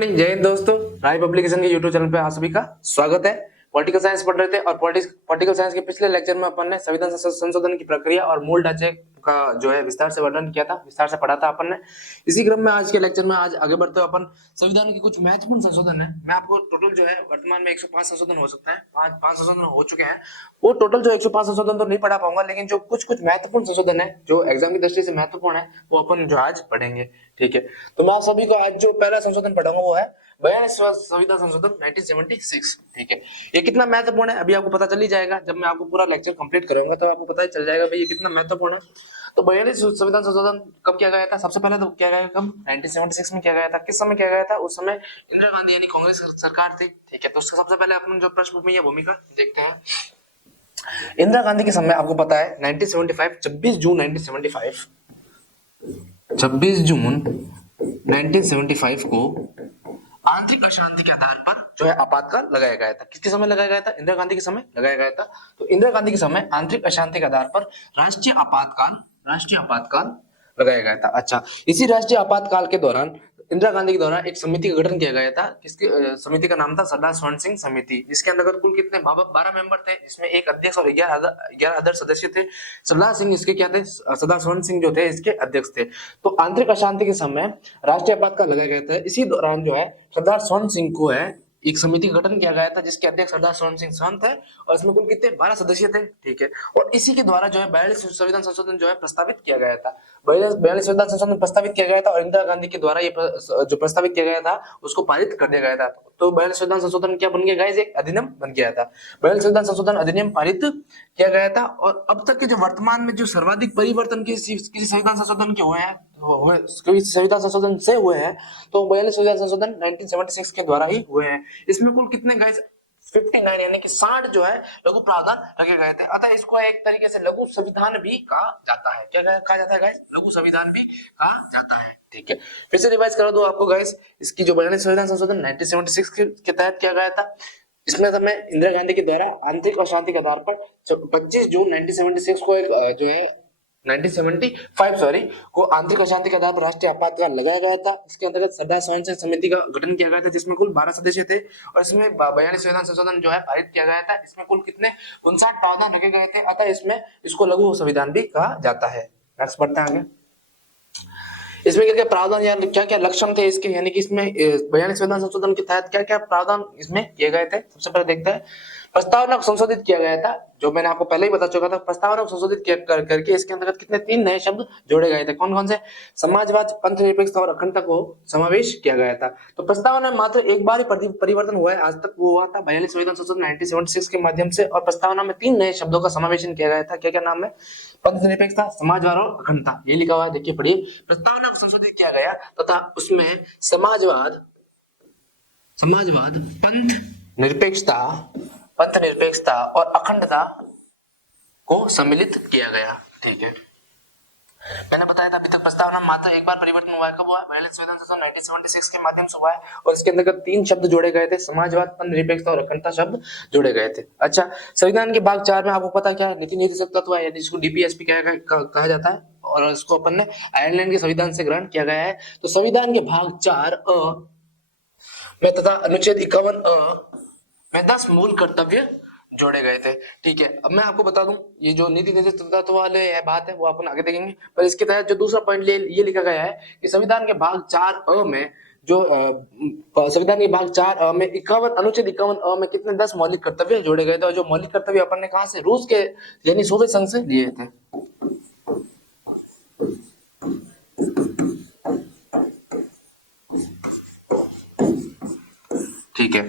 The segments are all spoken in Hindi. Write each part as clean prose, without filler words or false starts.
मॉर्निंग, जय हिंद दोस्तों। राय पब्लिकेशन के यूट्यूब चैनल पे आप सभी का स्वागत है। पॉलिटिकल साइंस पढ़ रहे थे और पॉलिटिकल साइंस के पिछले लेक्चर में अपन ने संविधान संशोधन की प्रक्रिया और मूल ढांचे का जो है विस्तार से वर्णन किया था, विस्तार से पढ़ा था अपन ने। इसी क्रम में आज के लेक्चर में आज आगे बढ़ते हुए अपन संविधान के कुछ महत्वपूर्ण संशोधन है। मैं आपको टोटल जो है वर्तमान में 105 संशोधन हो सकता है, पांच संशोधन हो चुके हैं। वो टोटल जो 105 संशोधन तो नहीं पढ़ा पाऊंगा, लेकिन जो कुछ महत्वपूर्ण संशोधन है जो एग्जाम की दृष्टि से महत्वपूर्ण है वो अपन जो आज पढ़ेंगे। ठीक है, तो मैं आप सभी को आज जो पहला संशोधन पढ़ाऊंगा वो है 42वां संविधान संशोधन 1976। ठीक है, ये कितना महत्वपूर्ण है अभी आपको पता चल ही जाएगा। जब मैं आपको पूरा लेक्चर कंप्लीट करूंगा तो आपको पता ही चल जाएगा भाई ये कितना महत्वपूर्ण है। तो 42 संविधान संशोधन कब किया गया था? सबसे पहले तो किया गया कब? 1976 में किया गया था। किस समय किया गया था? उस समय इंदिरा गांधी यानी कांग्रेस सरकार थी। ठीक है, तो उसका सबसे पहले अपन जो पृष्ठभूमि या भूमिका देखते हैं। इंदिरा गांधी के समय आपको पता है 1975 26 जून 1975 को आंतरिक अशांति के आधार पर जो है आपातकाल लगाया गया था। किसके समय लगाया गया था? इंदिरा गांधी के समय लगाया गया था। तो इंदिरा गांधी के समय आंतरिक अशांति के आधार पर राष्ट्रीय आपातकाल लगाया गया था। अच्छा, इसी राष्ट्रीय आपातकाल के दौरान इंदिरा गांधी के द्वारा एक समिति का गठन किया गया था। किसकी समिति का नाम था? सरदार स्वर्ण सिंह समिति। इसके अंतर्गत कुल कितने 12 मेंबर थे। इसमें एक अध्यक्ष और 11 अदर सदस्य थे। सरदार सिंह इसके क्या थे? सरदार स्वर्ण सिंह जो थे इसके अध्यक्ष थे। तो आंतरिक अशांति के समय राष्ट्रीय आपातकाल लगाया गया था। इसी दौरान जो है सरदार स्वर्ण सिंह को है एक समिति का गठन किया गया था जिसके अध्यक्ष सरदार स्वर्ण सिंह थे और इसमें कुल कितने 12 सदस्य थे। ठीक है, और इसी के द्वारा जो है 42 संविधान संशोधन जो है प्रस्तावित किया गया था। 42 संविधान संशोधन प्रस्तावित किया गया था और इंदिरा गांधी के द्वारा ये जो प्रस्तावित किया गया था उसको पारित कर दिया गया था। तो 42 संविधान संशोधन क्या बन गया गाइस? एक अधिनियम बन गया था। 42 संविधान संशोधन अधिनियम पारित किया गया था और अब तक के जो वर्तमान में जो सर्वाधिक परिवर्तन किसी संविधान संशोधन के हुए हैं संविधान संशोधन से हुए हैं तो 42 संविधान संशोधन 1976 के द्वारा ही हुए हैं। इसमें कुल कितने गाइस? 59 यानी कि 60 जो है लघु प्रावधान रखे गए थे। अतः इसको एक तरीके से लघु संविधान भी कहा जाता है। क्या कहा जाता है गाइस? लघु संविधान भी कहा जाता है। ठीक है, फिर से रिवाइज करा दो आपको गाइस। इसकी जो 42 संविधान संशोधन 1976 के तहत किया गया था। इसमें समय इंदिरा गांधी के द्वारा आंतरिक अशांति के आधार पर 25 जून 1976 को एक जो है 1975 को आंतरिक अशांति के आधार पर राष्ट्रीय आपातकाल लगाया गया था। इसके अंतर्गत सरदार स्वर्ण सिंह समिति का गठन किया गया था जिसमें कुल 12 सदस्य थे और इसमें 42 संविधान संशोधन जो है पारित किया गया था। इसमें कुल कितने 59 प्रावधान रखे गए थे। अतः इसमें इसको लघु संविधान भी कहा जाता है। नेक्स्ट बढ़ते हैं आगे। इसमें क्या क्या प्रावधान या क्या क्या लक्षण थे इसके, यानी कि इसमें 42 संविधान संशोधन के तहत क्या क्या प्रावधान इसमें किए गए थे। सबसे पहले देखते हैं प्रस्तावना को संशोधित किया गया था। जो मैंने आपको पहले ही बता चुका था, प्रस्तावना को संशोधित करके इसके अंतर्गत कितने 3 नए शब्द जोड़े गए थे। कौन कौन से? समाजवाद, पंथनिरपेक्षता और अखंडता को समावेश किया गया था। तो प्रस्तावना में मात्र एक बार ही परिवर्तन हुआ है, आज तक वो हुआ था 42 संविधान संशोधन 1976 के माध्यम से। और प्रस्तावना में 3 नए शब्दों का समावेशन किया गया था। क्या क्या नाम है? पंथनिरपेक्षता, समाजवाद और अखंडता। ये लिखा हुआ है, देखिए पढ़िए। प्रस्तावना को संशोधित किया गया तथा उसमें समाजवाद, पंथ निरपेक्षता और अखंडता को सम्मिलित किया गया। ठीक है, मैंने बताया था अभी तक प्रस्तावना मात्र एक बार परिवर्तन हुआ है। कब हुआ है? 42 संविधान संशोधन 1976 के माध्यम से हुआ है और इसके अंतर्गत 3 शब्द जोड़े गए थे, समाजवाद, पंथ निरपेक्षता और अखंडता शब्द जोड़े गए थे। अच्छा, संविधान के भाग 4 में आपको पता क्या है? नीति नीति तत्व है, जिसको डीपीएसपी कहा जाता है और इसको अपन ने आयरलैंड के संविधान से ग्रहण किया गया है। तो संविधान के भाग 4 अ में तथा अनुच्छेद 51 अ में 10 मूल कर्तव्य जोड़े गए थे। ठीक है, अब मैं आपको बता दूं ये जो नीति निर्देश तत्व वाले है बात है वो अपन आगे देखेंगे, पर इसके तहत जो दूसरा पॉइंट ये लिखा गया है कि संविधान के भाग 4 अ में जो संविधान के भाग 4 अ में 51 अनुच्छेद 51 अ में कितने 10 मौलिक कर्तव्य जोड़े गए थे और जो मौलिक कर्तव्य अपन ने कहां से? रूस के यानी सोवियत संघ से लिए थे। ठीक है,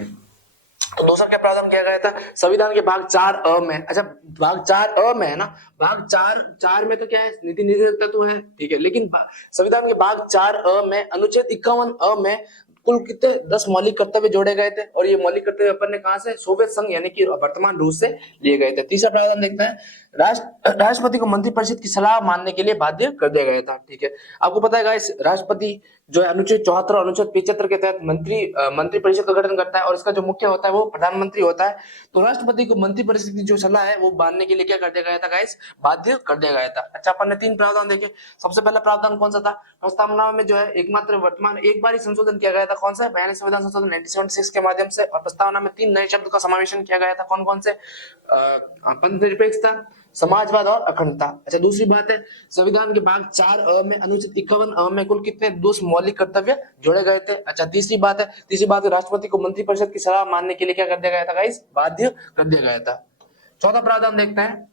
तो दूसरा क्या प्रावधान किया गया था? संविधान के भाग 4 अ में, अच्छा भाग 4 अ में है ना, भाग 4 में तो क्या है? नीति निर्देश तत्व है। ठीक है, लेकिन संविधान के भाग 4 अ में अनुच्छेद 51 अ में कुल कितने 10 मौलिक कर्तव्य जोड़े गए थे और ये मौलिक कर्तव्य अपन ने कहां से? सोवियत संघ यानी कि वर्तमान रूस से लिए गए थे। तीसरा प्रावधान देखते हैं, राष्ट्रपति को मंत्रिपरिषद की सलाह मानने के लिए बाध्य कर दिया गया था। ठीक है, आपको पता है गाइस राष्ट्रपति जो है अनुच्छेद 74 और अनुच्छेद 75 के तहत मंत्री परिषद का गठन करता है और इसका जो मुख्य होता है वो प्रधानमंत्री होता है। तो राष्ट्रपति को मंत्री परिषद की जो सलाह है वो मानने के लिए क्या कर दिया गया था गाइस, बाध्य कर दिया गया था। अच्छा, अपन ने 3 प्रावधान देखे। सबसे पहला प्रावधान कौन सा था, प्रस्तावना में जो है एकमात्र वर्तमान एक बार ही संशोधन किया गया था, कौन सा, 42 संविधान संशोधन 1976 के माध्यम से, और प्रस्तावना में 3 नए शब्द का समावेशन किया गया था, कौन कौन से, पंथनिरपेक्षता, समाजवाद और अखंडता। अच्छा, दूसरी बात है संविधान के भाग 4 अ में अनुच्छेद 51 अ में कुल कितने दोष मौलिक कर्तव्य जोड़े गए थे। अच्छा, तीसरी बात है राष्ट्रपति को मंत्रिपरिषद की सलाह मानने के लिए क्या कर दिया गया था गाइस, बाध्य कर दिया गया था। चौथा प्रावधान देखते हैं।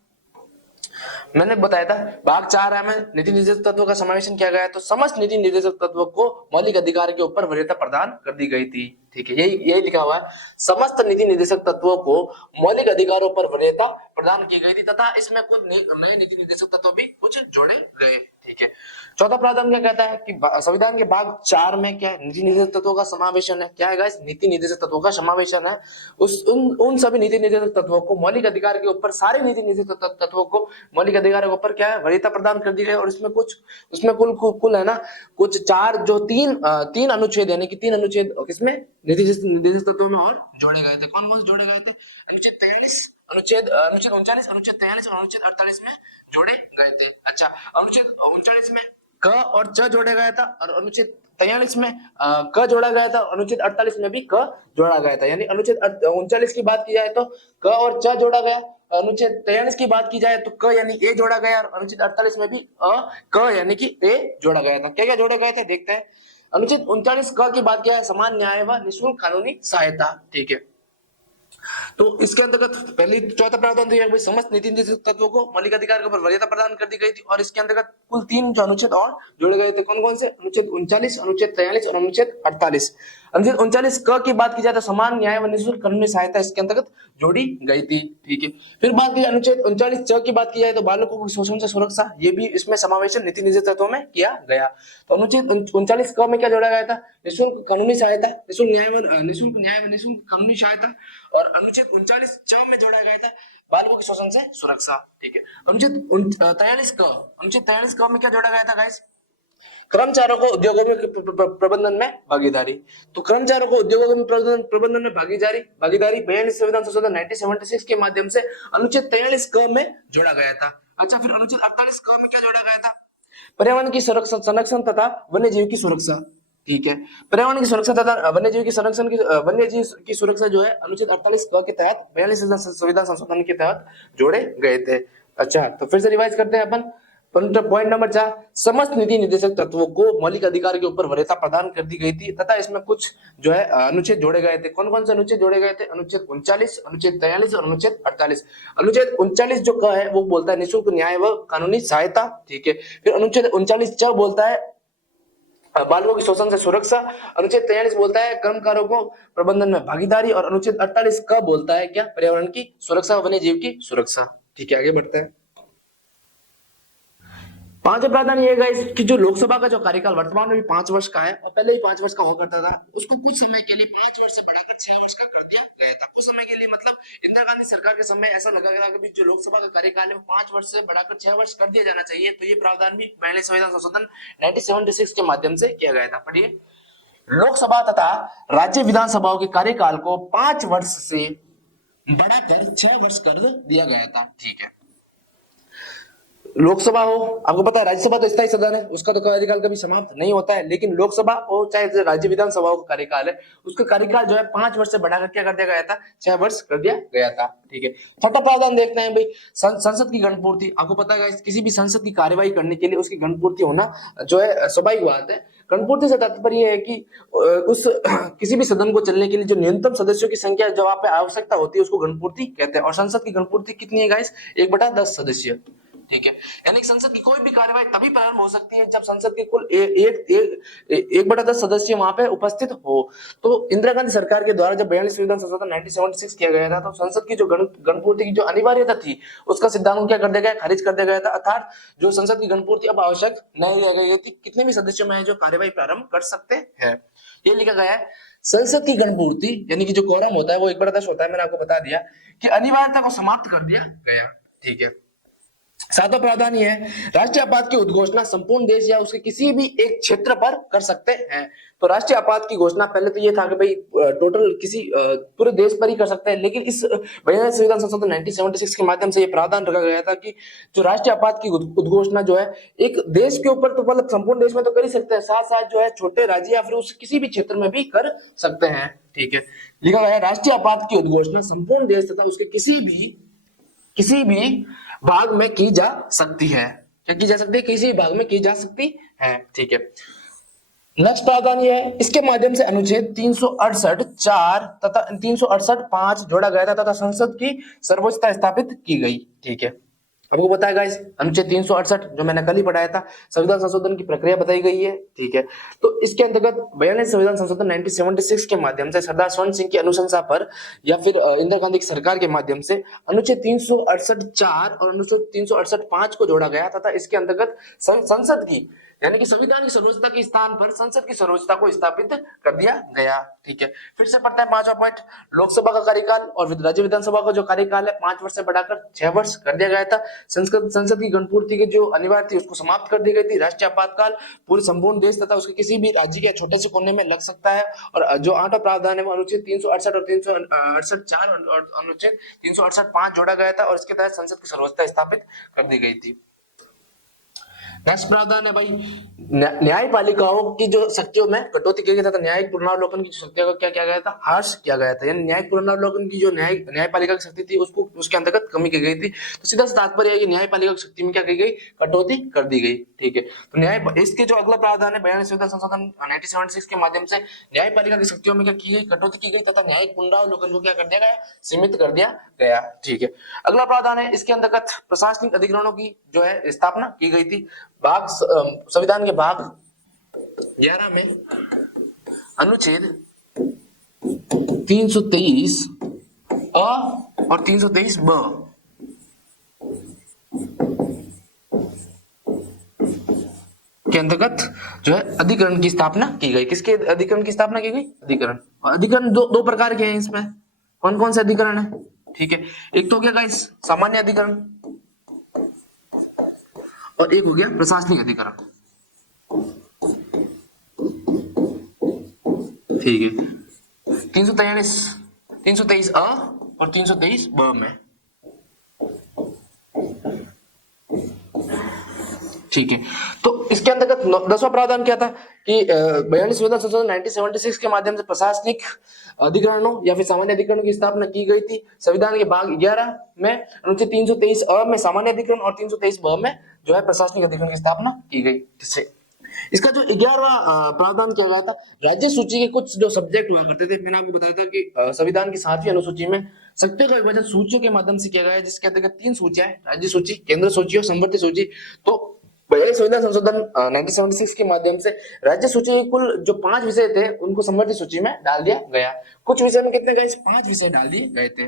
मैंने बताया था भाग 4 में नीति निर्देशक तत्वों का समावेशन किया गया है, तो समस्त नीति निर्देशक तत्वों को मौलिक अधिकार के ऊपर वरीयता प्रदान कर दी गई थी। ठीक है, यही लिखा हुआ है, समस्त नीति निर्देशक तत्वों को मौलिक अधिकारों पर वरीयता प्रदान की गई थी तथा इसमें कुछ नए नीति निर्देशक तत्व भी कुछ जोड़े गए। ठीक है, चौथा प्रावधान क्या कहता है कि संविधान के भाग 4 में क्या है, नीति निर्देशक तत्वों का समावेशन है। क्या है गाइस, नीति निर्देशक तत्वों का समावेशन है। उन सभी नीति निर्देशक तत्वों को मौलिक अधिकार के ऊपर, सारे नीति निर्देशक तत्वों को मौलिक अधिकार के ऊपर क्या है, वरीयता प्रदान कर दी गई। और उसमें कुल है ना, कुछ 4 जो 3 अनुच्छेद, यानी कि 3 अनुच्छेद किसमें, नीति निर्देशक तत्वों में और जोड़े गए थे। कौन कौन से जोड़े गए थे, अनुच्छेद 43, अनुच्छेद 39, अनुच्छेद 43 और अनुच्छेद 48 में जोड़े गए थे। अच्छा, अनुच्छेद 39 में क और च जोड़ा गया था, और अनुच्छेद 43 में क जोड़ा गया था, अनुच्छेद 48 में भी क जोड़ा गया था। यानी अनुच्छेद 39 की बात की जाए तो क और च जोड़ा गया, अनुच्छेद 43 की बात की जाए तो क यानी ए जोड़ा गया, और अनुच्छेद 48 में भी क यानी कि ए जोड़ा गया था। क्या क्या जोड़े गए थे देखते हैं। अनुच्छेद 39 क की बात किया है, समान न्याय व निःशुल्क कानूनी सहायता। ठीक है, तो इसके अंतर्गत पहले चौथा प्रावधान दिया भाई, समस्त नीति निर्देशक तत्वों को मौलिक अधिकार के ऊपर वरीयता प्रदान कर दी गई थी, और इसके अंतर्गत कुल 3 जो अनुच्छेद और जोड़े गए थे। कौन कौन से, अनुच्छेद 39, अनुच्छेद 43 और अनुच्छेद 48। अनुच्छेद 39 क की बात की जाए तो समान न्याय व निःशुल्क कानूनी सहायता इसके अंतर्गत जोड़ी गई थी। ठीक है, फिर बात की अनुच्छेद 39 च की बात की जाए तो बालकों की शोषण से सुरक्षा, ये भी इसमें समावेशन नीति निर्देशक तत्वों में किया गया। तो अनुच्छेद 39 क में क्या जोड़ा गया था, निःशुल्क कानूनी सहायता, निःशुल्क न्याय व निःशुल्क कानूनी सहायता। और अनुच्छेद 39 च में जोड़ा गया था बालकों की शोषण से सुरक्षा। ठीक है, अनुच्छेद 43 क में क्या जोड़ा गया था गाइस, कर्मचारियों को उद्योगों में प्रबंधन में भागीदारी। तो कर्मचारियों को उद्योगों में प्रबंधन में भागीदारी 42 संविधान संशोधन 1976 के माध्यम से अनुच्छेद 43 क में जोड़ा गया था। अच्छा, फिर अनुच्छेद 48 क में क्या जोड़ा गया था, पर्यावरण की संरक्षण तथा वन्य जीव की सुरक्षा। ठीक है, पर्यावरण की सुरक्षा तथा वन्य जीव की सुरक्षा जो है अनुच्छेद 48 क के तहत 42 संविधान संशोधन के तहत जोड़े गए थे। अच्छा, तो फिर से रिवाइज करते हैं अपन। पॉइंट नंबर 4, समस्त नीति निर्देशक तत्वों को मौलिक अधिकार के ऊपर वरीयता प्रदान कर दी गई थी तथा इसमें कुछ जो है अनुच्छेद जोड़े गए थे। कौन कौन से अनुच्छेद जोड़े गए थे, अनुच्छेद 39, अनुच्छेद 43 और अनुच्छेद 48। अनुच्छेद 39 जो का है वो बोलता है निःशुल्क न्याय व कानूनी सहायता। ठीक है, फिर अनुच्छेद 39 च बोलता है बालकों की शोषण से सुरक्षा, अनुच्छेद 43 बोलता है कर्मकारों को प्रबंधन में भागीदारी, और अनुच्छेद 48 का बोलता है क्या, पर्यावरण की सुरक्षा, वन्य जीव की सुरक्षा। ठीक है, आगे बढ़ते हैं। पांचवा प्रावधान ये गाइस कि जो लोकसभा का जो कार्यकाल वर्तमान में भी 5 वर्ष का है और पहले ही 5 वर्ष का हुआ करता था, उसको कुछ समय के लिए 5 वर्ष से बढ़ाकर 6 वर्ष का कर दिया गया था। कुछ समय के लिए मतलब इंदिरा गांधी सरकार के समय ऐसा लगा गया कि जो लोकसभा का कार्यकाल है वो 5 वर्ष से बढ़ाकर 6 वर्ष कर दिया जाना चाहिए। तो ये प्रावधान भी पहले संविधान संशोधन 1976 के माध्यम से किया गया था। पढ़िए, लोकसभा तथा राज्य विधानसभाओं के कार्यकाल को 5 वर्ष से बढ़ाकर 6 वर्ष कर दिया गया था। ठीक है, लोकसभा हो, आपको पता है राज्यसभा तो स्थायी सदन है, उसका तो कार्यकाल कभी समाप्त नहीं होता है, लेकिन लोकसभा हो चाहे राज्य विधानसभाओं का कार्यकाल है, उसका कार्यकाल जो है 5 वर्ष से बढ़ाकर क्या कर दिया गया था, 6 वर्ष कर दिया गया था। ठीक है, छठा प्रावधान देखते हैं भाई, संसद की गणपूर्ति। आपको पता है किसी भी संसद की कार्यवाही करने के लिए उसकी गणपूर्ति होना जो है स्वाभाविक बात है। गणपूर्ति से तात्पर्य है कि उस किसी भी सदन को चलने के लिए जो न्यूनतम सदस्यों की संख्या जो वहां पे आवश्यकता होती है उसको गणपूर्ति कहते हैं। और संसद की गणपूर्ति कितनी है गाइस, 1/10 सदस्य। ठीक है, यानी संसद की कोई भी कार्यवाही तभी प्रारंभ हो सकती है जब संसद के कुल 1/10 सदस्य वहां पे उपस्थित हो। तो इंदिरा गांधी सरकार के द्वारा जब 42 संविधान संशोधन 1976 किया गया था तो संसद की जो गणपूर्ति की जो अनिवार्यता थी उसका सिद्धांत क्या कर दिया गया, खारिज कर दिया गया था। अर्थात जो संसद की गणपूर्ति अब आवश्यक नहीं रह गई थी, कितने भी सदस्यों में है जो कार्यवाही प्रारंभ कर सकते हैं। ये लिखा गया है संसद की गणपूर्ति यानी कि जो कोरम होता है वो 1/10 होता है। मैंने आपको बता दिया कि अनिवार्यता को समाप्त कर दिया गया। ठीक है, सातवां प्रावधान ये है, राष्ट्रीय आपात की उद्घोषणा संपूर्ण देश या उसके किसी भी एक क्षेत्र पर कर सकते हैं। तो राष्ट्रीय आपात की घोषणा पहले तो ये था कि भाई टोटल किसी पूरे देश पर ही कर सकते हैं, लेकिन इस बयान संविधान संशोधन 1976 के माध्यम से ये प्रावधान रखा गया था कि जो राष्ट्रीय आपात की उद्घोषणा जो है एक देश के ऊपर तो मतलब संपूर्ण देश में तो कर ही सकते हैं, साथ साथ जो है छोटे राज्य या फिर उस किसी भी क्षेत्र में भी कर सकते हैं। ठीक है, लिखा गया है राष्ट्रीय आपात की उद्घोषणा संपूर्ण देश तथा उसके किसी भी भाग में की जा सकती है। क्या की जा सकती है? किसी भाग में की जा सकती है। ठीक है, नेक्स्ट प्रावधान ये है, इसके माध्यम से अनुच्छेद 368 4 तथा 368 5 जोड़ा गया था तथा संसद की सर्वोच्चता स्थापित की गई। ठीक है, आपको पता है गाइस, अनुच्छेद 368 जो मैंने कल ही पढ़ाया था, संविधान संशोधन की प्रक्रिया बताई गई है। ठीक है, तो इसके अंतर्गत 42 संविधान संशोधन 1976 के माध्यम से सरदार स्वर्ण सिंह की अनुशंसा पर या फिर इंदिरा गांधी की सरकार के माध्यम से अनुच्छेद 368 4 और अनुच्छेद 368 5 को जोड़ा गया तथा इसके अंतर्गत संसद की यानी कि संविधान की सर्वोच्चता के स्थान पर संसद की सर्वोच्चता को स्थापित कर दिया गया। ठीक है, फिर से पढ़ते हैं पांचवा पॉइंट, लोकसभा का कार्यकाल और राज्य विधानसभा का जो कार्यकाल है 5 वर्ष से बढ़ाकर 6 वर्ष कर दिया गया था। संसद की गणपूर्ति की जो अनिवार्य थी उसको समाप्त कर दी गई थी। राष्ट्रीय आपातकाल पूरे संपूर्ण देश तथा उसके किसी भी राज्य के छोटे से कोने में लग सकता है। और जो 8वां प्रावधान है वो अनुच्छेद 368 और 368 4 और अनुच्छेद 368 5 जोड़ा गया था और इसके तहत संसद की सर्वोच्चता स्थापित कर दी गई थी। नेक्स्ट प्रावधान है भाई, न्यायपालिकाओं की जो शक्तियों में कटौती की गई था, न्यायिक पुनरावलोकन की शक्तियों को क्या किया गया था? ह्रास किया गया था। यानी न्यायिक पुनरावलोकन की जो न्यायपालिका की शक्ति थी उसको उसके अंतर्गत कमी की गई थी। तो सीधा सा तात्पर्य है कि न्यायपालिका की शक्ति में क्या की गई? कटौती कर दी गई। ठीक है, तो न्याय इसके जो अगला प्रावधान है 42 संविधान संशोधन 1976 के माध्यम से न्यायपालिका की शक्तियों में क्या की गई? कटौती की गई तथा न्यायिक पुनरावलोकन को क्या कर दिया गया? सीमित कर दिया गया। ठीक है, अगला प्रावधान है, इसके अंतर्गत प्रशासनिक अधिकरणों की जो है स्थापना की गई थी। संविधान के भाग 11 में अनुच्छेद 323 अ और 323 ब के अंतर्गत जो है अधिकरण की स्थापना की गई। किसके अधिकरण की स्थापना की गई? अधिकरण। और अधिकरण दो प्रकार के हैं इसमें। कौन कौन से अधिकरण है? ठीक है, एक तो हो गया गाइस सामान्य अधिकरण और एक हो गया प्रशासनिक अधिकरण। ठीक है, 323 अ और 323 ब में। ठीक है, तो इसके अंतर्गत 10वां प्रावधान क्या था कि 42 संविधान संशोधन 1976 के माध्यम से प्रशासनिक अधिकरणों या फिर सामान्य अधिकरणों की स्थापना की गई थी। संविधान के भाग 11 में अनुच्छेद 323 अ में सामान्य अधिकरण और 323 ब में जो है प्रशासनिक अधिकरण की स्थापना की गई। जिससे इसका जो 11वां प्रावधान किया गया था, राज्य सूची के कुछ जो सब्जेक्ट हुआ करते थे, मैंने आपको बताया था कि संविधान की 7वीं अनुसूची में शक्तियों का विभाजन सूचियों के माध्यम से किया गया है, जिसके अंतर्गत 3 सूचियां हैं, राज्य सूची, केंद्र सूची और समवर्ती सूची। तो पहले संविधान संशोधन 1976 के माध्यम से राज्य सूची के कुल जो 5 विषय थे उनको समवर्ती सूची में डाल दिया गया। कुछ विषय में कितने गए? 5 विषय डाल दिए गए थे।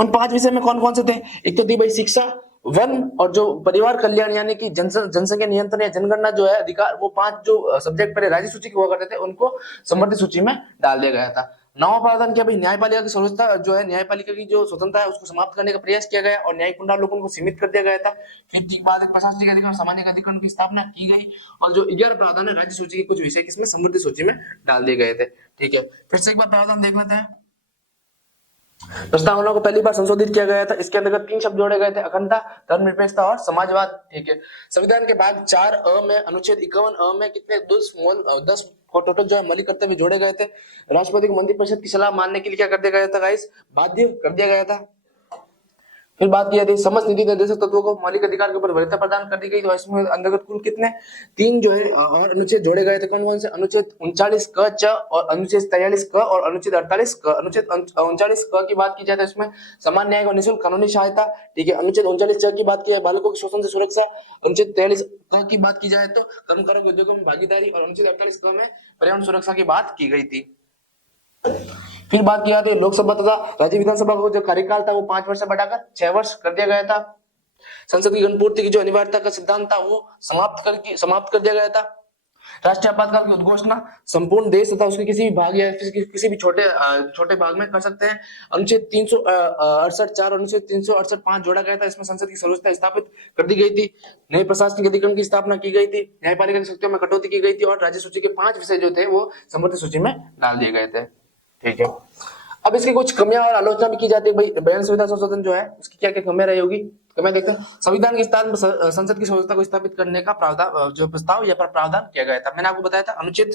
उन 5 विषय में कौन कौन से थे? एक तो थी भाई शिक्षा, वन और जो परिवार कल्याण यानी कि जनसंख्या नियंत्रण या जनगणना जो है अधिकार, वो 5 जो सब्जेक्ट पहले राज्य सूची के हुआ करते थे उनको समवर्ती सूची में डाल दिया गया था। 9वां प्रावधान क्या भाई? न्यायपालिका की सर्वोच्चता जो है, न्यायपालिका की जो स्वतंत्रता है उसको समाप्त करने का प्रयास किया गया और न्यायिक पुनरावलोकन को सीमित कर दिया गया था। फिर ठीक बाद एक प्रशासनिक अधिकरण, सामान्य अधिकरण की स्थापना की गई और जो 11 प्रावधान है राज्य सूची के कुछ विषय किसमें? समवर्ती सूची में डाल दिए गए थे। ठीक है, फिर से एक बार प्रावधान देख लेते हैं। प्रस्तावना को पहली बार संशोधित किया गया था। इसके अंतर्गत 3 शब्द जोड़े गए थे, अखंडता, धर्मनिरपेक्षता और समाजवाद। ठीक है, संविधान के भाग 4 अ में अनुच्छेद 51 अ में कितने 10 टोटल जो है मौलिक कर्तव्य जोड़े गए थे। राष्ट्रपति को मंत्रिपरिषद की सलाह मानने के लिए क्या कर दिया गया था गाइस? बाध्य कर दिया गया था। फिर बात किया गई समस्त नीति निर्देशक तत्वों को मौलिक अधिकार के ऊपर वरीयता प्रदान कर दी गई। तो इसमें अंतर्गत कुल कितने 3 जो है और अनुच्छेद जोड़े गए थे। कौन कौन से? अनुच्छेद 39 क च और अनुच्छेद 43 क और अनुच्छेद 48 क। अनुच्छेद 39 क की बात की जाए तो इसमें समान न्याय और निःशुल्क कानूनी सहायता। ठीक है, अनुच्छेद 39 च की बात की जाए बालकों की शोषण से सुरक्षा। अनुच्छेद 43 क की बात की जाए तो कर्मकारों उद्योगों में भागीदारी और अनुच्छेद 48 क में पर्यावरण सुरक्षा की बात की गई थी। फिर बात किया तो लोकसभा तथा राज्य विधानसभा को जो कार्यकाल था वो 5 वर्ष से बढ़ाकर 6 वर्ष कर दिया गया था। संसद की गणपूर्ति की जो अनिवार्यता का सिद्धांत था वो समाप्त कर दिया गया था। राष्ट्रीय आपातकाल की उद्घोषणा संपूर्ण देश तथा उसके किसी भी भाग या किसी भी छोटे भाग में कर सकते हैं। अनुच्छेद 368 4 और अनुच्छेद 368 5 जोड़ा गया था। इसमें संसद की सर्वोच्चता स्थापित कर दी गई थी, नए प्रशासनिक अधिकरण की स्थापना की गई थी, न्यायपालिका की शक्तियों में कटौती की गई थी और राज्य सूची के 5 विषय जो थे वो समवर्ती सूची में डाल दिए गए थे। ठीक है, अब इसकी कुछ कमियां और आलोचना भी की जाती है। भाई बयान संविधान संशोधन जो है उसकी क्या क्या कमियां रही होगी, कमियां देखते हैं। संविधान के स्थान पर संसद की सर्वोच्चता को स्थापित करने का प्रावधान जो प्रस्ताव या प्रावधान किया गया था। मैंने आपको बताया था अनुच्छेद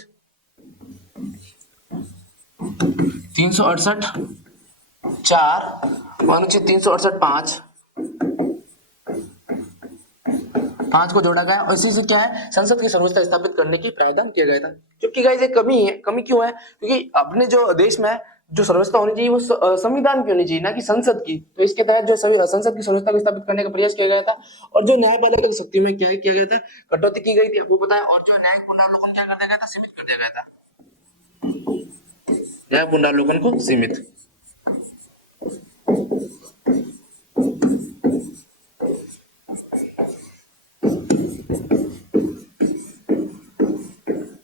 368 4 और अनुच्छेद 368 5 को जोड़ा गया और इसी से क्या है संसद की सर्वोच्चता स्थापित करने की प्रावधान किया गया था। जबकि गाइस एक कमी है, कमी क्यों है, क्योंकि अपने जो देश में जो सर्वोच्चता होनी चाहिए वो संविधान की होनी चाहिए, ना कि संसद की। तो इसके तहत जो संसद की सर्वोच्चता को स्थापित करने का प्रयास किया गया था और जो न्यायपालिका की शक्ति में क्या किया गया था, कटौती की गई थी, आपको पता है। और जो न्यायिक पुनरावलोकन क्या कर दिया गया था, सीमित कर दिया गया था, न्याय पुनरावलोकन को सीमित।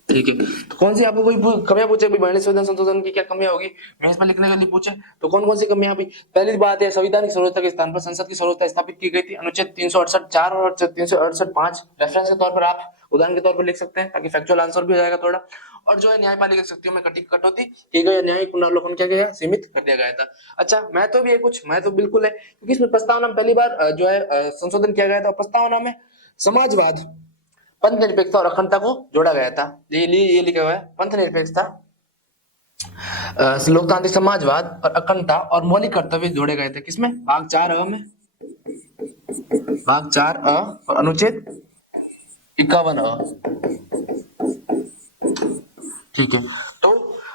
ठीक है, तो कौन सी आपको कोई कमियां पूछे भाई संविधान संशोधन की क्या कमियां होगी, मैं इसमें लिखने के लिए पूछे तो कौन कौन सी कमियां भाई। पहली बात है संविधान की सर्वोच्चता के स्थान पर संसद की सर्वोच्चता स्थापित की गई थी। अनुच्छेद 368 4 और 368 5 रेफरेंस के तौर पर आप उदाहरण के तौर पर लिख सकते हैं ताकि फैक्चुअल आंसर भी हो जाएगा थोड़ा। और जो है न्यायपालिका शक्तियों में कटौती की गई, न्यायिक पुनरावलोकन किया गया, सीमित कर दिया गया था। अच्छा महत्व भी है कुछ, महत्व बिल्कुल है क्योंकि इसमें प्रस्तावना में पहली बार जो है संशोधन किया गया था। प्रस्तावना में समाजवाद, पंथ निरपेक्षता और अखंडता को जोड़ा गया था। ये लिखा हुआ है पंथ निरपेक्षता, लोकतांत्रिक समाजवाद और अखंडता और मौलिक कर्तव्य जोड़े गए थे। किसमें, भाग 4 में, भाग 4 और अनुच्छेद 51। ठीक है, तो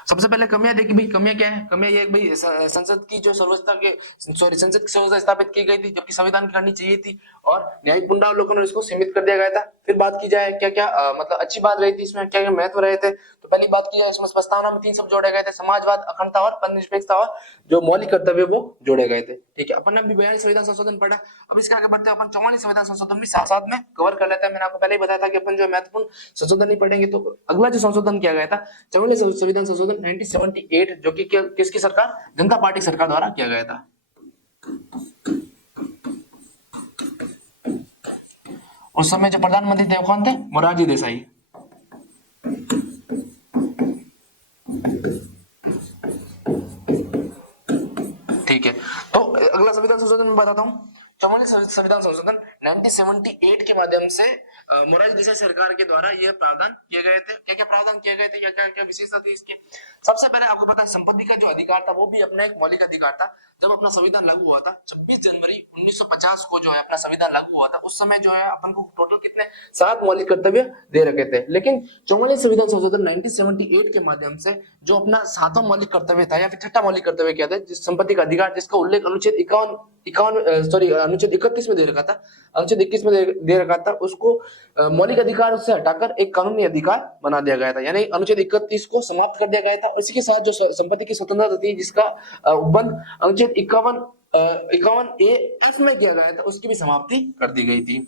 सबसे पहले कमियां देखी भाई, कमियां क्या है, कमियां ये भाई संसद की जो सर्वोच्चता के संसद की सर्वोच्चता स्थापित की गई थी जबकि संविधान की करनी चाहिए थी और न्यायिक पुनरावलोकन और इसको सीमित कर दिया गया था। फिर बात की जाए क्या क्या मतलब अच्छी बात रही थी इसमें, क्या क्या महत्व रहे थे, तो पहली बात की जाए इसमें प्रस्तावना में 3 शब्द जोड़े गए थे, समाजवाद, अखंडता और पंथ निरपेक्षता और जो मौलिक कर्तव्य वो जोड़े गए थे। ठीक है, अपन ने भी 42 संविधान संशोधन पढ़ा, अब इसके आगे बढ़ते हैं अपन 44 संविधान संशोधन भी साथ साथ में कवर कर लेते हैं। मैंने आपको पहले ही बताया था कि अपन जो महत्वपूर्ण संशोधन नहीं पढ़ेंगे, तो अगला जो संशोधन किया गया था 44 संविधान संशोधन 1978 जो कि किसकी सरकार, जनता पार्टी सरकार द्वारा किया गया था। उस समय जो प्रधानमंत्री थे कौन थे, मोरारजी देसाई। ठीक है, तो अगला संविधान संशोधन मैं बताता हूँ। 44 संविधान संशोधन 1978 के माध्यम से मोरारजी देसाई सरकार के द्वारा ये प्रावधान किए गए थे। क्या क्या प्रावधान किए गए थे, क्या क्या क्या विशेषता थी इसके। सबसे पहले आपको पता है संपत्ति का जो अधिकार था वो भी अपना एक मौलिक अधिकार था। जब अपना संविधान लागू हुआ था 26 जनवरी 1950 को जो है अपना संविधान लागू हुआ था, उस समय जो है अपन को टोटल कितने 7 मौलिक कर्तव्य दे रखे थे। लेकिन 44 संविधान संशोधन 1978 के माध्यम से जो अपना 7वां मौलिक कर्तव्य था या फिर 6ठा मौलिक कर्तव्य क्या था, जिस संपत्ति का अधिकार जिसका उल्लेख अनुच्छेद 51 अनुच्छेद 31 में दे रखा था, अनुच्छेद 21 में दे रखा था, उसको मौलिक अधिकार से हटाकर एक कानूनी अधिकार बना दिया गया था। यानी अनुच्छेद 31 को समाप्त कर दिया गया था और इसी के साथ जो संपत्ति की स्वतंत्रता थी जिसका उपबंध अनुच्छेद 51 ए एफ में किया गया था, उसकी भी समाप्ति कर दी गई थी।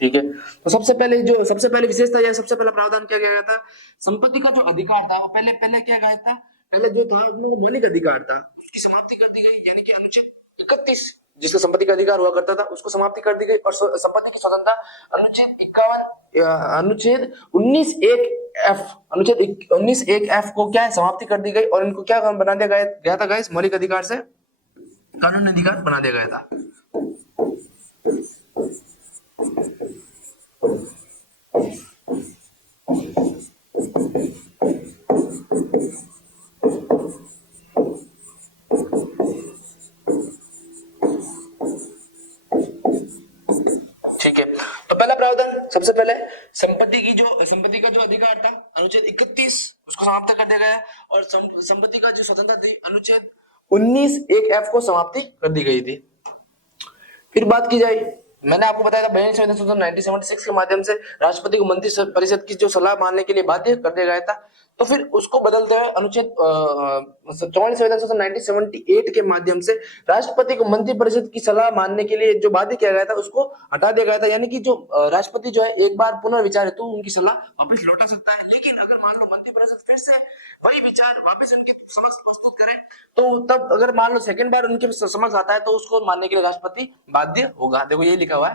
ठीक है, तो सबसे पहले विशेषता या सबसे पहला प्रावधान किया गया था, संपत्ति का जो अधिकार था वो पहले किया गया था, पहले जो था वो मौलिक अधिकार था, उसकी समाप्ति कर दी गई। यानी कि अनुच्छेद 31 जिसका संपत्ति का अधिकार हुआ करता था उसको समाप्ति कर दी गई और संपत्ति की स्वतंत्रता अनुच्छेद 19 एक एफ को क्या है समाप्ति कर दी गई और इनको क्या बना दिया गया था गाइस, मौलिक अधिकार से कानूनी अधिकार बना दिया गया था। ठीक है, तो पहला प्रावधान सबसे पहले संपत्ति का जो अधिकार था अनुच्छेद 31 उसको समाप्त कर दिया गया और संपत्ति का जो स्वतंत्रता थी अनुच्छेद 19 एक एफ को समाप्ति कर दी गई थी। फिर बात की जाए, मैंने आपको बताया था 1976 के माध्यम से राष्ट्रपति को मंत्री परिषद की जो सलाह मानने के लिए बाध्य कर दिया गया था। तो फिर उसको बदलते हुए अनुच्छेद 44 संविधान संशोधन 1978 के माध्यम से राष्ट्रपति को मंत्रिपरिषद की सलाह मानने के लिए जो बाध्य किया गया था उसको हटा दिया गया था, यानी कि जो राष्ट्रपति जो है एक बार पुनर्विचार हेतु उनकी सलाह वापस लौटा सकता है। लेकिन अगर मान लो मंत्रिपरिषद फिर से वही विचार वापस उनके समक्ष प्रस्तुत करे, तो तब अगर मान लो सेकंड बार उनके समक्ष आता है तो उसको मानने के लिए राष्ट्रपति बाध्य होगा। देखो ये लिखा हुआ है,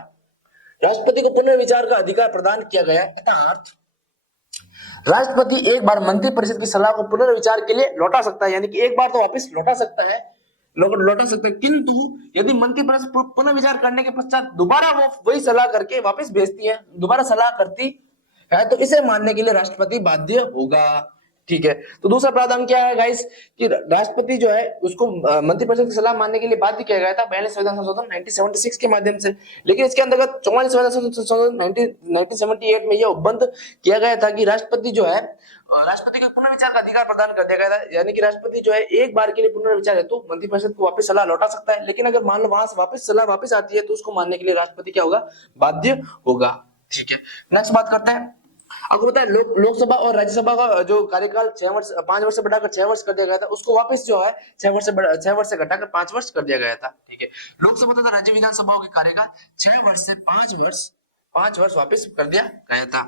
राष्ट्रपति को पुनर्विचार का अधिकार प्रदान किया गया है, अर्थात राष्ट्रपति एक बार मंत्रिपरिषद की सलाह को पुनर्विचार के लिए लौटा सकता है, यानी कि एक बार तो वापस लौटा सकता है, लौटा सकता है, किंतु यदि मंत्रिपरिषद पुनर्विचार करने के पश्चात दोबारा वो वही सलाह करके वापस भेजती है, दोबारा सलाह करती है, तो इसे मानने के लिए राष्ट्रपति बाध्य होगा। ठीक है, तो दूसरा प्रावधान क्या है गाइस कि राष्ट्रपति जो है उसको मंत्रिपरिषद की सलाह मानने के लिए बाध्य किया गया था पहले संविधान संशोधन 1976 के माध्यम से। लेकिन इसके अंतर्गत 44 संविधान संशोधन 1978 में यह उपबंध किया गया था कि राष्ट्रपति जो है राष्ट्रपति को पुनर्विचार का अधिकार प्रदान कर दिया गया था, यानी कि राष्ट्रपति जो है एक बार के लिए पुनर्विचार हेतु तो मंत्रिपरिषद को वापस सलाह लौटा सकता है। लेकिन अगर मान लो वहां से वापस सलाह वापस आती है तो उसको मानने के लिए राष्ट्रपति क्या होगा, बाध्य होगा। ठीक है, नेक्स्ट बात करते हैं। आपको पता है लोकसभा और राज्यसभा का जो कार्यकाल 5 वर्ष से बढ़ाकर 6 वर्ष कर दिया गया था, उसको वापस जो है 6 वर्ष से घटाकर 5 वर्ष कर दिया गया था। ठीक है, लोकसभा तथा राज्य विधानसभाओं के कार्यकाल 6 वर्ष से 5 वर्ष वापस कर दिया गया था।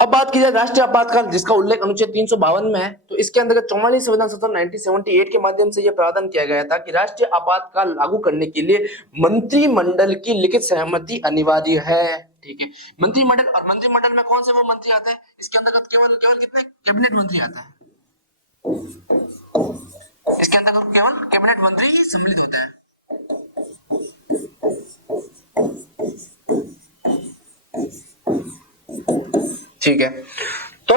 अब बात की जाए राष्ट्रीय आपातकाल, जिसका उल्लेख अनुच्छेद 352 में है, तो इसके अंतर्गत 44 संविधान संशोधन 1978 के माध्यम से यह प्रावधान किया गया था कि राष्ट्रीय आपातकाल लागू करने के लिए मंत्रिमंडल की लिखित सहमति अनिवार्य है। ठीक है, मंत्रिमंडल, और मंत्रिमंडल में कौन से वो मंत्री आते हैं, इसके अंतर्गत केवल कितने कैबिनेट मंत्री आता है, इसके अंतर्गत केवल कैबिनेट मंत्री ही सम्मिलित होता है। ठीक है, तो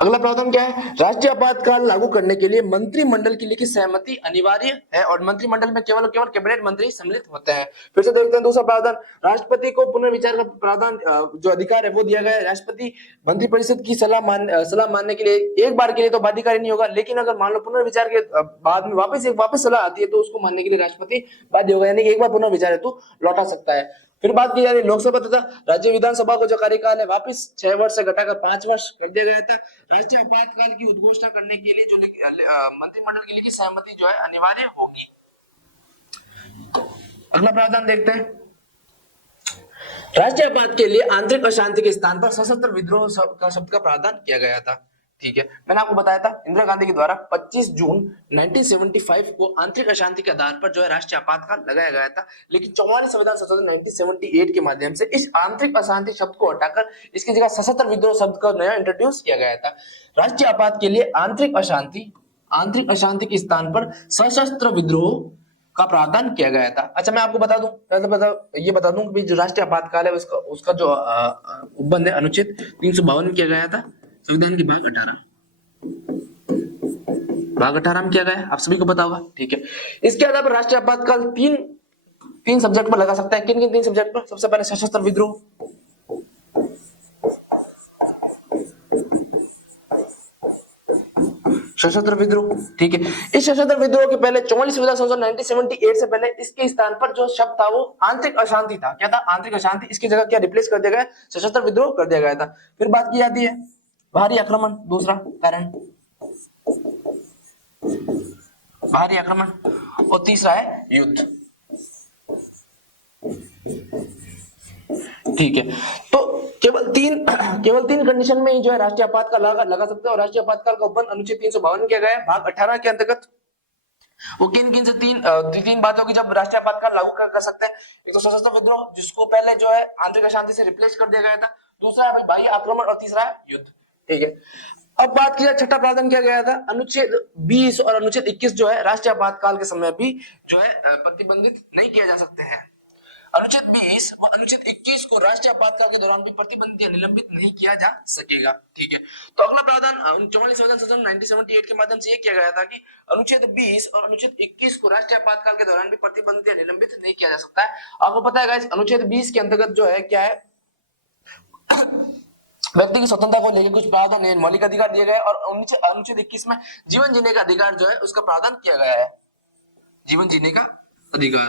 अगला प्रावधान क्या है, राष्ट्रीय आपातकाल लागू करने के लिए मंत्रिमंडल की लिखित सहमति अनिवार्य है और मंत्रिमंडल में केवल कैबिनेट मंत्री सम्मिलित होते हैं। फिर से देखते हैं दूसरा प्रावधान, राष्ट्रपति को पुनर्विचार का प्रावधान जो अधिकार है वो दिया गया है। राष्ट्रपति मंत्रिपरिषद की सलाह मानने के लिए एक बार के लिए तो बाध्यकारी नहीं होगा, लेकिन अगर मान लो पुनर्विचार के बाद में वापस सलाह आती है तो उसको मानने के लिए राष्ट्रपति बाध्य होगा, यानी कि एक बार पुनर्विचार हेतु लौटा सकता है। फिर बात की जा रही लोकसभा तथा राज्य विधानसभा का जो कार्यकाल है वापस 6 वर्ष से घटाकर 5 वर्ष कर दिया गया था। राष्ट्रीय आपातकाल की उद्घोषणा करने के लिए जो मंत्रिमंडल की लिखित सहमति जो है अनिवार्य होगी। अगला प्रावधान देखते हैं, राष्ट्रीय आपात के लिए आंतरिक अशांति के स्थान पर सशस्त्र विद्रोह का शब्द का प्रावधान किया गया था। ठीक है, मैंने आपको बताया था इंदिरा गांधी के द्वारा 25 जून 1975 को आंतरिक अशांति के आधार पर जो है राष्ट्रीय आपातकाल लगाया गया था। लेकिन 44 संविधान संशोधन 1978 के माध्यम से इस आंतरिक अशांति शब्द को हटाकर इसकी जगह सशस्त्र विद्रोह शब्द का नया इंट्रोड्यूस किया गया था। राष्ट्रीय आपात के लिए आंतरिक अशांति के स्थान पर सशस्त्र विद्रोह का प्रावधान किया गया था। अच्छा, मैं आपको बता दूं, ये बता दूं कि जो राष्ट्रीय आपातकाल है उसका जो उपबंध है अनुच्छेद 352 में किया गया था, संविधान की भाग 18 में किया गया है, आप सभी को पता होगा। ठीक है, इसके आधार पर राष्ट्रीय आपातकाल तीन सब्जेक्ट पर लगा सकता है। किन किन 3 सब्जेक्ट पर? सबसे पहले सशस्त्र विद्रोह, ठीक है, इस सशस्त्र विद्रोह के पहले 44 संविधान संशोधन 1978 से पहले इसके स्थान पर जो शब्द था वो आंतरिक अशांति था। क्या था? आंतरिक अशांति। इसकी जगह क्या रिप्लेस कर दिया गया? सशस्त्र विद्रोह कर दिया गया था। फिर बात की जाती है बाहरी आक्रमण, दूसरा कारण बाहरी आक्रमण, और तीसरा है युद्ध। ठीक है, तो केवल तीन कंडीशन में ही जो है राष्ट्रीय आपातकाल लगा सकते हैं। और राष्ट्रीय आपातकाल का उपबंध अनुच्छेद 352 किया गया है भाग 18 के अंतर्गत। वो किन से तीन बातों की जब राष्ट्रीय आपातकाल लागू कर सकते हैं। एक तो सशस्त्र विद्रोह, जिसको पहले जो है आंतरिक अशांति से रिप्लेस कर दिया गया था, दूसरा है बाह्य आक्रमण, और तीसरा है युद्ध। ठीक है, अब बात की जाए छठा प्रावधान किया गया था, अनुच्छेद 20 और अनुच्छेद 21 जो है राष्ट्रीय आपातकाल के समय भी जो है प्रतिबंधित नहीं किया जा सकते हैं। अनुच्छेद 20 व अनुच्छेद 21 को राष्ट्रीय आपातकाल के दौरान भी प्रतिबंधित या निलंबित नहीं किया जा सकेगा। ठीक है, तो अगला प्रावधान 44 संविधान संशोधन 1978 के माध्यम से यह किया गया था कि अनुच्छेद 20 और अनुच्छेद 21 को राष्ट्रीय आपातकाल के दौरान भी प्रतिबंधित या निलंबित नहीं किया जा सकता है। आपको पता है गाइस, अनुच्छेद 20 के अंतर्गत जो है क्या है, व्यक्ति की स्वतंत्रता को लेकर कुछ प्रावधान मौलिक अधिकार दिए गए, और अनुच्छेद 21 में जीवन जीने का अधिकार जो है उसका प्रावधान किया गया है, जीवन जीने का अधिकार।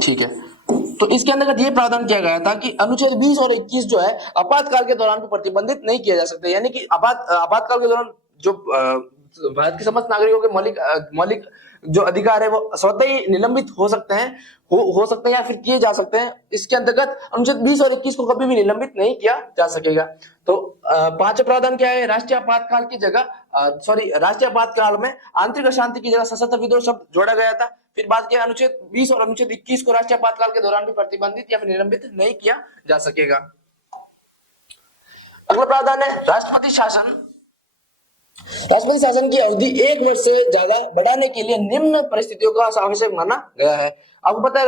ठीक है, तो इसके अंतर्गत ये प्रावधान किया गया था कि अनुच्छेद 20 और 21 जो है आपातकाल के दौरान भी प्रतिबंधित नहीं किया जा सकता, यानी कि आपातकाल के दौरान जो भारत के समस्त नागरिकों के मौलिक जो अधिकार है वो स्वतः ही निलंबित हो सकते हैं, हो सकते हैं या फिर किए जा सकते हैं। इसके अंतर्गत अनुच्छेद 20 और 21 को कभी भी निलंबित नहीं किया जा सकेगा। तो पांचवा प्रावधान क्या है, राष्ट्रीय आपातकाल की जगह राष्ट्रीय आपातकाल में आंतरिक अशांति की जगह सशस्त्र विद्रोह शब्द जोड़ा गया था। फिर बात किया अनुच्छेद 20 और अनुच्छेद 21 को राष्ट्रीय आपातकाल के दौरान भी प्रतिबंधित या फिर निलंबित नहीं किया जा सकेगा। अगला प्रावधान है राष्ट्रपति शासन। राष्ट्रपति शासन की अवधि 1 वर्ष से ज्यादा बढ़ाने के लिए निम्न परिस्थितियों का आवश्यक माना गया है। आपको पता है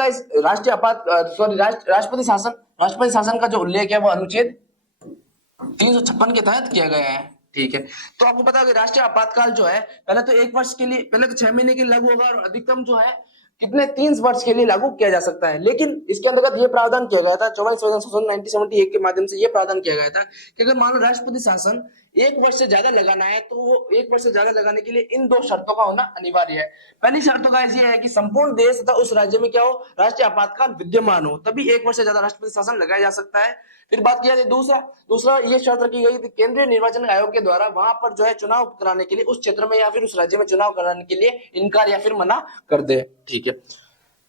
राष्ट्रपति शासन का जो उल्लेख है वो अनुच्छेद 356 के तहत किया गया है। ठीक है, तो आपको पता है कि राष्ट्रीय आपातकाल जो है पहले तो 1 वर्ष के लिए, पहले तो 6 महीने के लिए लागू होगा और अधिकतम जो है कितने 3 वर्ष के लिए लागू किया जा सकता है। लेकिन इसके अंतर्गत ये प्रावधान किया गया था 44 संशोधन 1971 के माध्यम से ये प्रावधान किया गया था कि अगर मान लो राष्ट्रपति शासन 1 वर्ष से ज्यादा लगाना है तो वो 1 वर्ष से ज्यादा लगाने के लिए इन 2 शर्तों का होना अनिवार्य है। पहली शर्तों का ऐसी है कि संपूर्ण देश तथा उस राज्य में क्या हो, राष्ट्रीय आपातकाल विद्यमान हो, तभी 1 वर्ष से ज्यादा राष्ट्रपति शासन लगाया जा सकता है। फिर बात किया जाए दूसरा ये शर्त रखी गई थी केंद्रीय निर्वाचन आयोग के द्वारा वहां पर जो है चुनाव कराने के लिए उस क्षेत्र में या फिर उस राज्य में चुनाव कराने के लिए इनकार या फिर मना कर दे। ठीक है,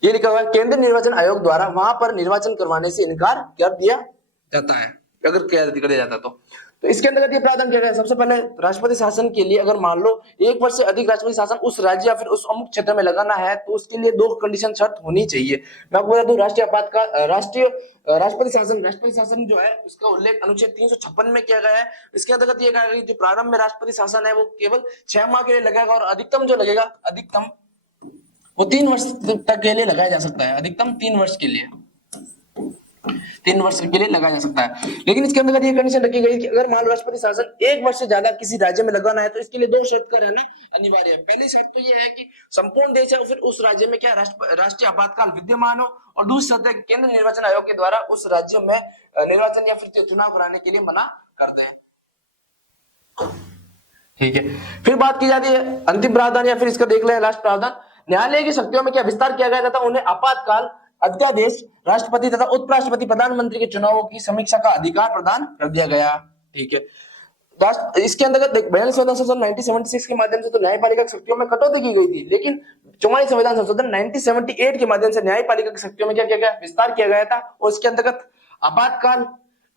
ये लिखा हुआ है केंद्रीय निर्वाचन आयोग द्वारा वहां पर निर्वाचन करवाने से इनकार कर दिया जाता है, अगर कर दिया जाता तो इसके अंतर्गत ये प्रावधान किया गया। सबसे पहले राष्ट्रपति शासन के लिए अगर मान लो 1 वर्ष से अधिक राष्ट्रपति शासन उस राज्य या फिर उस अमुक क्षेत्र में लगाना है तो उसके लिए 2 कंडीशन शर्त होनी चाहिए। मैं आपको बता दूं राष्ट्रपति शासन जो है उसका उल्लेख अनुच्छेद 356 में किया गया है। इसके अंतर्गत ये कहा गया जो प्रारंभ में राष्ट्रपति शासन है वो केवल 6 माह के लिए लगेगा और अधिकतम जो लगेगा अधिकतम वो 3 वर्ष तक के लिए लगाया जा सकता है, अधिकतम 3 वर्ष के लिए लगाया जा सकता है। लेकिन इसके अंदर ये कंडीशन रखी गई कि अगर मान लो राष्ट्रपति शासन 1 वर्ष से ज्यादा किसी राज्य में लगाना है तो इसके लिए 2 शर्त का रहना अनिवार्य है। पहली शर्त तो ये है कि संपूर्ण देश है फिर उस राज्य में क्या राष्ट्रीय आपातकाल विद्यमान हो, और दूसरी शर्त है केंद्र निर्वाचन आयोग के द्वारा उस राज्य में निर्वाचन या फिर चुनाव कराने के लिए मना कर दें। ठीक है, फिर बात की जाती है अंतिम प्रावधान या फिर इसका देख लें लास्ट प्रावधान, न्यायालय की शक्तियों में क्या विस्तार किया गया था, उन्हें आपातकाल अध्यादेश राष्ट्रपति तथा उपराष्ट्रपति प्रधानमंत्री के चुनावों की समीक्षा का अधिकार प्रदान कर दिया गया। ठीक है, इसके अंतर्गत 42 संविधान संशोधन 1976 के माध्यम से तो न्यायपालिका की शक्तियों में कटौती की गई थी, लेकिन 44 संविधान संशोधन 1978 के माध्यम से न्यायपालिका की शक्तियों में क्या किया गया, विस्तार किया गया था। और इसके अंतर्गत आपातकाल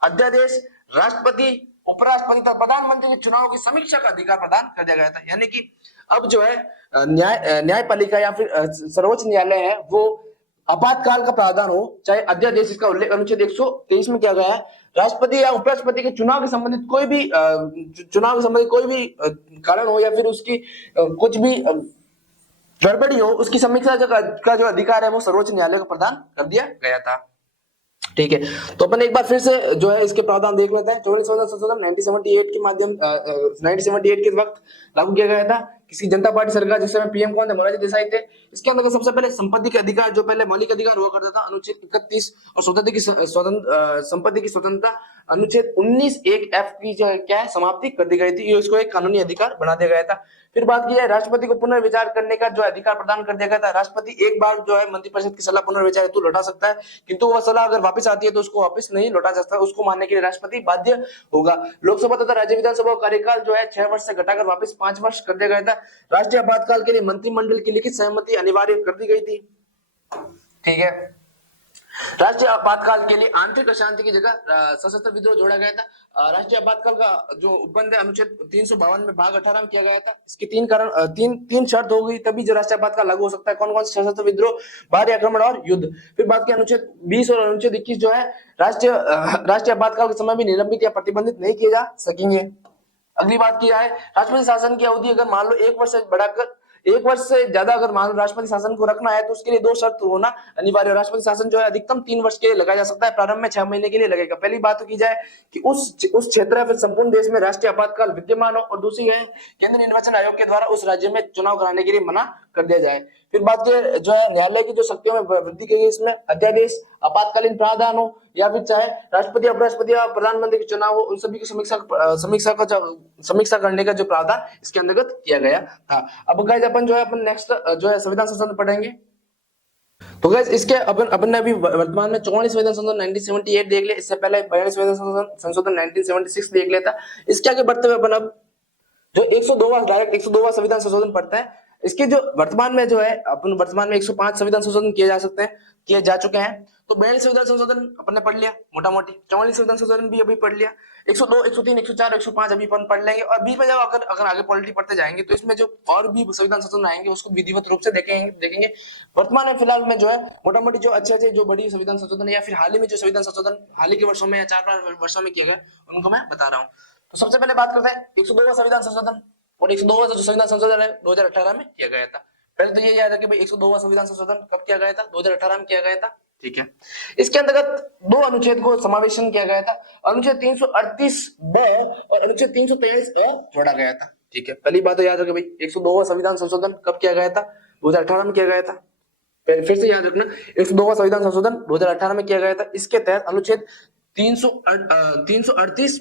अध्यादेश राष्ट्रपति उपराष्ट्रपति तथा प्रधानमंत्री के चुनाव की समीक्षा का अधिकार प्रदान कर दिया गया था। यानी कि अब जो है न्यायपालिका या फिर सर्वोच्च न्यायालय है वो आपातकाल का प्रावधान हो चाहे अध्यादेश, इसका उल्लेख अनुच्छेद 123 में किया गया है। राष्ट्रपति या उपराष्ट्रपति के चुनाव के संबंधित कोई भी कारण हो या फिर उसकी कुछ भी गड़बड़ी हो, उसकी समीक्षा का जो अधिकार है वो सर्वोच्च न्यायालय को प्रदान कर दिया गया था। ठीक है, तो अपन एक बार फिर से जो है इसके प्रावधान देख लेते हैं। 44 संशोधन 1978 के माध्यम 1978 के वक्त लागू किया गया था। किसी जनता पार्टी सरकार जिस समय पीएम कौन थे, मोरारजी देसाई थे। इसके अंदर सबसे पहले संपत्ति के अधिकार जो पहले मौलिक अधिकार हुआ करता था अनुच्छेद 31 और संपत्ति की स्वतंत्रता अनुच्छेद 19(1)(f) की जो क्या है समाप्ति कर दी गई थी, ये उसको एक कानूनी अधिकार बना दिया गया था। फिर बात की जाए राष्ट्रपति को पुनर्विचार करने का जो अधिकार प्रदान कर दिया गया था। राष्ट्रपति एक बार जो है मंत्रिपरिषद की सलाह पुनर्विचार हेतु लौटा सकता है, किंतु वह सलाह अगर वापस आती है तो उसको वापस नहीं लौटा जा सकता, उसको मानने के लिए राष्ट्रपति बाध्य होगा। लोकसभा तथा राज्य विधानसभा कार्यकाल जो है 6 वर्ष से घटाकर वापस 5 वर्ष कर दिया गया था। राष्ट्रीय आपातकाल के लिए मंत्रिमंडल की लिखित सहमति अनिवार्य कर दी गई थी। ठीक है, राष्ट्रीय आपातकाल के लिए आंतरिक अशांति की जगह सशस्त्र विद्रोह जोड़ा गया था। राष्ट्रीय आपातकाल का जो उपबंध है अनुच्छेद 352 में भाग 18 में किया गया था। इसकी तीन शर्त हो गई तभी जो राष्ट्रीय आपातकाल लागू हो सकता है। कौन कौन से सशस्त्र विद्रोह, बाहरी आक्रमण और युद्ध। फिर बात की अनुच्छेद 20 और अनुच्छेद 21 जो है राष्ट्रीय आपातकाल के समय भी निलंबित या प्रतिबंधित नहीं किए जा सकेंगे। अगली बात की जाए राष्ट्रपति शासन की अवधि अगर मान लो 1 वर्ष से बढ़ाकर 1 वर्ष से ज्यादा अगर मान लो राष्ट्रपति शासन को रखना है तो उसके लिए 2 शर्त होना अनिवार्य। राष्ट्रपति शासन जो है अधिकतम 3 वर्ष के लिए लगाया जा सकता है, प्रारंभ में 6 महीने के लिए लगेगा। पहली बात तो की जाए कि उस क्षेत्र या फिर संपूर्ण देश में राष्ट्रीय आपातकाल विद्यमान हो, और दूसरी है केंद्र निर्वाचन आयोग के द्वारा उस राज्य में चुनाव कराने के लिए मना कर दिया जाए। फिर बात की जो है न्यायालय की जो शक्तियों में वृद्धि की गई, इसमें अध्यादेश, आपातकालीन प्रावधान हो या फिर चाहे राष्ट्रपति उपराष्ट्रपति या प्रधानमंत्री के चुनाव हो, उन सभी की समीक्षा करने का जो प्रावधान इसके अंतर्गत किया गया था। अब गाइस अपन जो है नेक्स्ट जो है संविधान संशोधन पढ़ेंगे। तो गाइस इसके अपन अपन ने अभी वर्तमान में 44 संविधान संशोधन 1978 देख लिया, इससे पहले 42 संविधान संशोधन 1976 देख लिया था। इसके आगे बढ़ते हुए अपन अब जो 102वां डायरेक्ट 102वां संविधान संशोधन पढ़ते हैं। इसके जो वर्तमान में जो है अपन वर्तमान में 105 संविधान संशोधन किए जा सकते हैं, किए जा चुके हैं। तो 42 संविधान संशोधन अपन ने पढ़ लिया मोटा मोटी, 44 संविधान संशोधन भी अभी पढ़ लिया, 102 103 104 105 अभी अपन पढ़ लेंगे। और बीच में जब अगर अगर आगे पॉलिटी पढ़ते जाएंगे तो इसमें जो और भी संविधान संशोधन आएंगे उसको विधिवत रूप से देखेंगे। वर्तमान में फिलहाल में जो है मोटा मोटी जो अच्छे जो बड़ी संविधान संशोधन या फिर हाल ही में जो संविधान संशोधन हाल ही के वर्षों में या 4-5 वर्षों में किए गए उनको मैं बता रहा हूँ। तो सबसे पहले बात करते हैं 102वां संविधान संशोधन। और 102वां जो संविधान संशोधन है 2018 में किया गया था। पहले तो ये याद रखिए भाई 102वां संविधान संशोधन कब किया गया था, 2018 में किया गया था। ठीक है, इसके अंतर्गत दो अनुच्छेद को समावेशन किया गया था, अनुच्छेद 338 ब और अनुच्छेद 343 अ जोड़ा गया था। ठीक है, पहली बात तो याद रखिए भाई 102वां संविधान संशोधन कब किया गया था, 2018 में किया गया था। फिर से याद रखना 102वां संविधान संशोधन 2018 में किया गया था। इसके तहत अनुच्छेद 338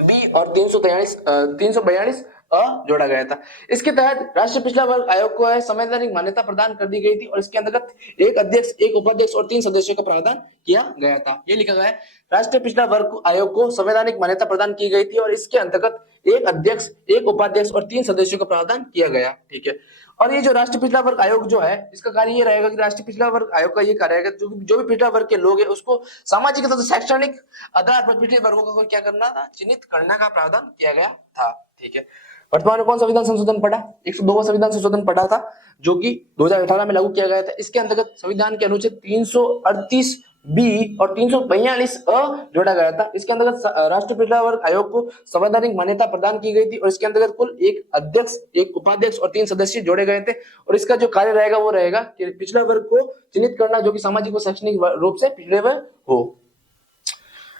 बी और 342 अ जोड़ा गया था। इसके तहत राष्ट्रीय पिछड़ा वर्ग आयोग को संवैधानिक मान्यता प्रदान कर दी गई थी और इसके अंतर्गत एक अध्यक्ष, एक उपाध्यक्ष और 3 सदस्यों का प्रावधान किया गया था। ये लिखा गया है राष्ट्रीय पिछड़ा वर्ग आयोग को संवैधानिक मान्यता प्रदान की गई थी और इसके अंतर्गत एक अध्यक्ष, एक उपाध्यक्ष और 3 सदस्यों का प्रावधान किया गया। ठीक है, और ये जो राष्ट्रीय पिछड़ा वर्ग आयोग जो है इसका कार्य ये रहेगा कि राष्ट्रीय पिछड़ा वर्ग आयोग का ये कार्य है जो भी पिछड़ा वर्ग के लोग हैं उसको सामाजिक तथा शैक्षणिक आधार पर पिछड़े वर्गों का क्या करना था, चिन्हित करने का प्रावधान किया गया था। ठीक है, वर्तमान में कौन संविधान संशोधन पढ़ा, 102वां संविधान संशोधन पढ़ा था जो कि 2018 में लागू किया गया था। इसके अंतर्गत संविधान के अनुच्छेद 338 बी और 342 अ जोड़ा गया था। इसके अंतर्गत राष्ट्रीय पिछड़ा वर्ग आयोग को संवैधानिक मान्यता प्रदान की गई थी और इसके अंतर्गत कुल एक अध्यक्ष, एक उपाध्यक्ष और 3 सदस्य जोड़े गए थे और इसका जो कार्य रहेगा वो रहेगा कि पिछड़ा वर्ग को चिन्हित करना जो कि सामाजिक व शैक्षणिक रूप से पिछड़े वर्ग हो।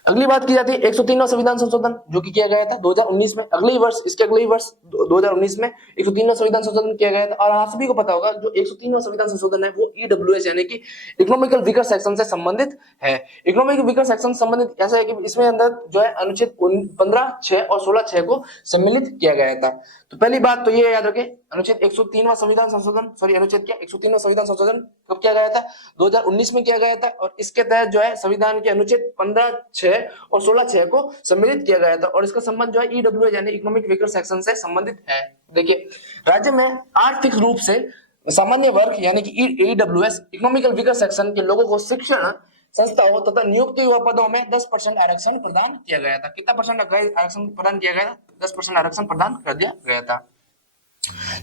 अगली बात की जाती है 103वां संविधान संशोधन जो कि किया गया था 2019 में। अगले वर्ष इसके अगले वर्ष 2019 में 103वां संविधान संशोधन किया गया था और आप सभी को पता होगा जो 103वां संविधान संशोधन है वो ईडब्ल्यूएस यानी कि इकोनॉमिकल वीकर सेक्शन से संबंधित है। इकोनॉमिक वीकर सेक्शन से संबंधित ऐसा है कि इसमें अंदर जो है अनुच्छेद 15(6) और 16(6) को सम्मिलित किया गया था। तो पहली बात तो ये याद रखें अनुच्छेद 103वां संविधान संशोधन अनुच्छेद क्या 103वां संविधान संशोधन कब किया गया था, 2019 में किया गया था और इसके तहत जो है संविधान के अनुच्छेद 15(6) और 16(6) को सम्मिलित किया गया था और इसका संबंध जो है ईडब्ल्यूएस यानी इकोनॉमिक वीकर सेक्शन से संबंधित है। देखिए राज्य में आर्थिक रूप से सामान्य वर्ग यानी कि ईडब्ल्यूएस इकोनॉमिकल वीकर सेक्शन के लोगों को शिक्षण संस्थाओं तथा नियुक्ति हुआ पदों में 10% आरक्षण प्रदान किया गया था। कितना परसेंट आरक्षण प्रदान किया गया था, 10% आरक्षण प्रदान कर दिया गया था।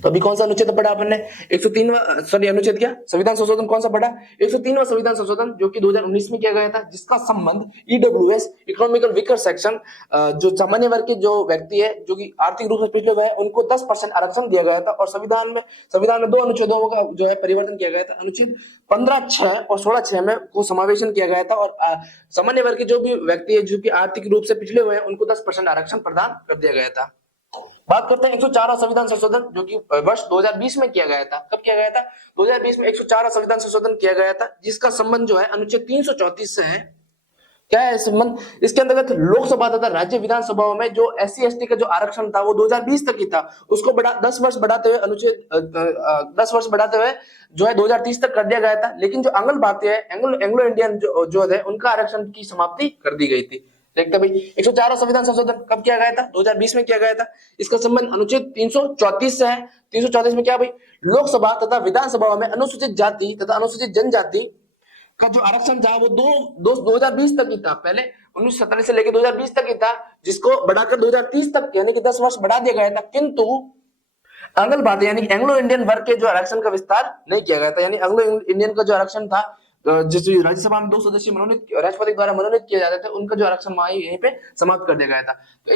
तो अभी कौन सा अनुच्छेद पढ़ा अपन ने 103वां अनुच्छेद क्या संविधान संशोधन कौन सा पढ़ा 103वां संविधान संशोधन जो कि 2019 में किया गया था जिसका संबंध ईडब्ल्यूएस इकोनॉमिकल वीकर सेक्शन जो सामान्य वर्ग के जो व्यक्ति है जो कि आर्थिक रूप से पिछड़े हुए हैं उनको 10% आरक्षण दिया गया था और संविधान में 2 अनुच्छेदों का जो है परिवर्तन किया गया था। अनुच्छेद 15(6) और 16(6) में को समावेशन किया गया था और सामान्य वर्ग के जो भी व्यक्ति है जो कि आर्थिक रूप से पिछड़े हुए हैं उनको 10% आरक्षण प्रदान कर दिया गया था। बात करते हैं 104वां संविधान संशोधन जो कि वर्ष 2020 में किया गया था। कब किया गया था, 2020 में 104वां संविधान संशोधन किया गया था जिसका संबंध जो है अनुच्छेद 334 से है। क्या है संबंध, इसके अंतर्गत लोकसभा तथा राज्य विधानसभाओं में जो SC/ST का जो आरक्षण था वो 2020 तक ही था, उसको 10 वर्ष बढ़ाते हुए अनुच्छेद 10 वर्ष बढ़ाते हुए जो है 2030 तक कर दिया गया था। लेकिन जो आंग्ल भारतीय एंग्लो इंडियन जो है उनका आरक्षण की समाप्ति कर दी गई थी। देखते भाई 104वां संविधान संशोधन कब किया गया था, 2020 में किया गया था। इसका संबंध अनुच्छेद 334 से है। 334 में क्या भाई लोकसभा तथा विधानसभाओं में अनुसूचित जाति तथा अनुसूचित जनजाति का जो आरक्षण था वो 2020 तक ही था। पहले 1947 से लेकर 2020 तक ही था जिसको बढ़ाकर 2030 तक यानी कि 10 वर्ष बढ़ा दिया गया था। किंतु आंग्ल भारतीय यानी एंग्लो इंडियन वर्ग के जो आरक्षण का विस्तार नहीं किया गया था। यानी एंग्लो इंडियन का जो आरक्षण था जिस राज्यसभा में 2 सदस्य मनोनीत राष्ट्रपति द्वारा मनोनीत किए जाते थे उनका जो आरक्षण यहीं पे समाप्त कर दिया गया था। तो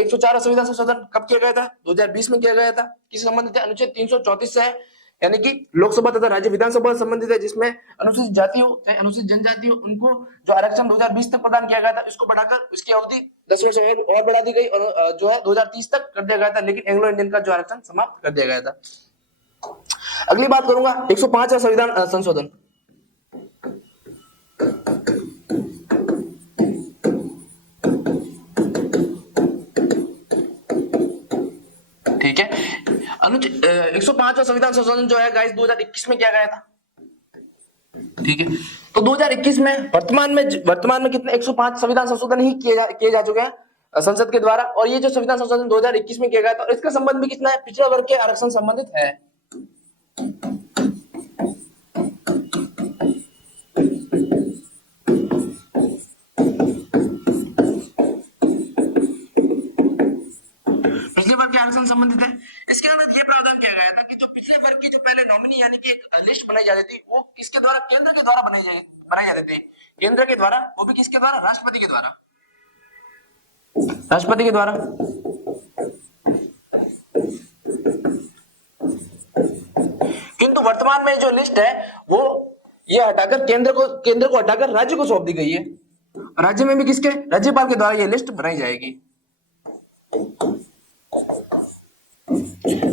104 संविधान संशोधन कब किया गया था, 2020 में किया गया था। किस संबंधित है, अनुच्छेद 334 से है यानी कि लोकसभा तथा राज्य विधानसभा संबंधित है जिसमें अनुसूचित जाति हो चाहे अनुसूचित जनजाति हो उनको जो आरक्षण 2020 तक प्रदान किया गया था इसको बढ़ाकर उसकी अवधि 10 वर्ष और बढ़ा दी गई और जो है 2030 तक कर दिया गया था। लेकिन एंग्लो इंडियन का जो आरक्षण समाप्त कर दिया गया था। अगली बात करूंगा 105वां संविधान संशोधन। ठीक है, अनुच्छेद 105वां संविधान संशोधन जो है गाइस 2021 में किया गया था। ठीक है। तो 2021 में वर्तमान में कितने 105 संविधान संशोधन ही किए जा चुके हैं संसद के द्वारा, और ये जो संविधान संशोधन 2021 में किया गया था, और इसका संबंध भी कितना है, पिछड़ा वर्ग के आरक्षण संबंधित है। पिछले वर्ग के आरक्षण संबंधित है। इसके अंदर ये प्रावधान किया गया था कि जो पिछले वर्ग की जो पहले नॉमिनी यानी कि एक लिस्ट बनाई जाती थी, वो किसके द्वारा, केंद्र के द्वारा बनाई जाती थी, केंद्र के द्वारा, वो भी किसके द्वारा, राष्ट्रपति के द्वारा, राष्ट्रपति के द्वारा। किंतु वर्तमान में जो लिस्ट है वो ये हटाकर केंद्र को हटाकर राज्य को सौंप दी गई है। राज्य में भी किसके, राज्यपाल के द्वारा ये लिस्ट बनाई जाएगी,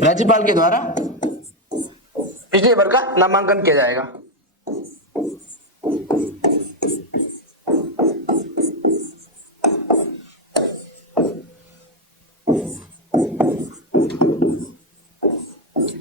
राज्यपाल के द्वारा पिछले वर्ग का नामांकन किया जाएगा।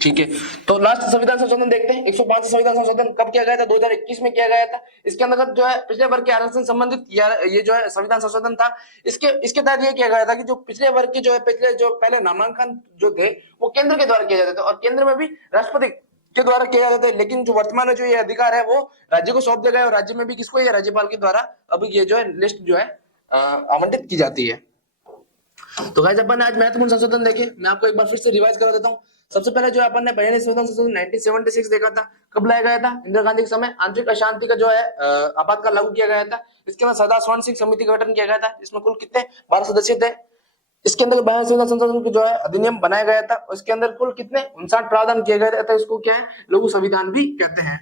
ठीक है। तो लास्ट संविधान संशोधन देखते हैं। 105 संविधान संशोधन कब किया गया था, 2021 में किया गया था। इसके अंतर्गत जो है पिछले वर्ग के आरक्षण संबंधित ये जो है संविधान संशोधन था। इसके तहत ये किया गया था कि जो पिछले वर्ग के जो है पहले नामांकन जो थे वो केंद्र के द्वारा किया जाता था, और केंद्र में भी राष्ट्रपति के द्वारा किया जाता है, लेकिन जो वर्तमान में जो ये अधिकार है वो राज्य को सौंप दिया गया, और राज्य में भी किसको, ये राज्यपाल के द्वारा अब ये जो है लिस्ट जो है आवंटित की जाती है। तो गाइस अपन ने आज महत्वपूर्ण संशोधन देखे, मैं आपको एक बार फिर से रिवाइज करा देता हूँ। सबसे पहले जो अपन ने पहले संविधान संशोधन 1976 देखा था, कब लाया गया था, इंदिरा गांधी के समय आंतरिक अशांति का जो है आपातकाल लागू किया गया था। इसके बाद सरदार स्वर्ण सिंह समिति का गठन किया गया था, इसमें कुल कितने 12 सदस्य थे। इसके अंदर 92 संविधान संशोधन की जो है अधिनियम बनाया गया था, उसके अंदर कुल कितने 59 प्रावधान किए गए थे, इसको क्या है, लघु संविधान भी कहते हैं।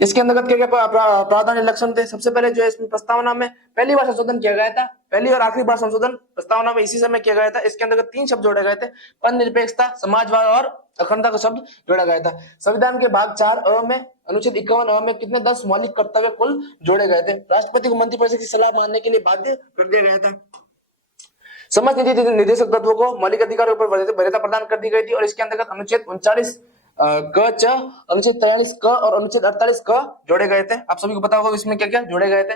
इसके अंतर्गत क्या क्या प्रावधान लक्षण थे, सबसे पहले जो है इसमें प्रस्तावना में पहली बार संशोधन किया गया था, पहली और आखिरी बार संशोधन प्रस्तावना में इसी समय किया गया था। इसके अंतर्गत 3 शब्द जोड़े गए थे, पद निरपेक्षता, समाजवाद और अखंडता का शब्द जोड़ा गया था। संविधान के भाग 4 अ में अनुच्छेद 51 अ में कितने 10 मौलिक कर्तव्य कुल जोड़े गए थे। राष्ट्रपति को मंत्रिपरिषद की सलाह मानने के लिए बाध्य कर दिया गया था। समाज नीति निदेशक तत्वों को मौलिक अधिकारों पर वरीयता प्रदान कर दी गई थी, और इसके अंतर्गत अनुच्छेद 39 क च, अनुच्छेद 43 क और अनुच्छेद 48 क जोड़े गए थे। आप सभी को पता होगा इसमें क्या क्या जोड़े गए थे।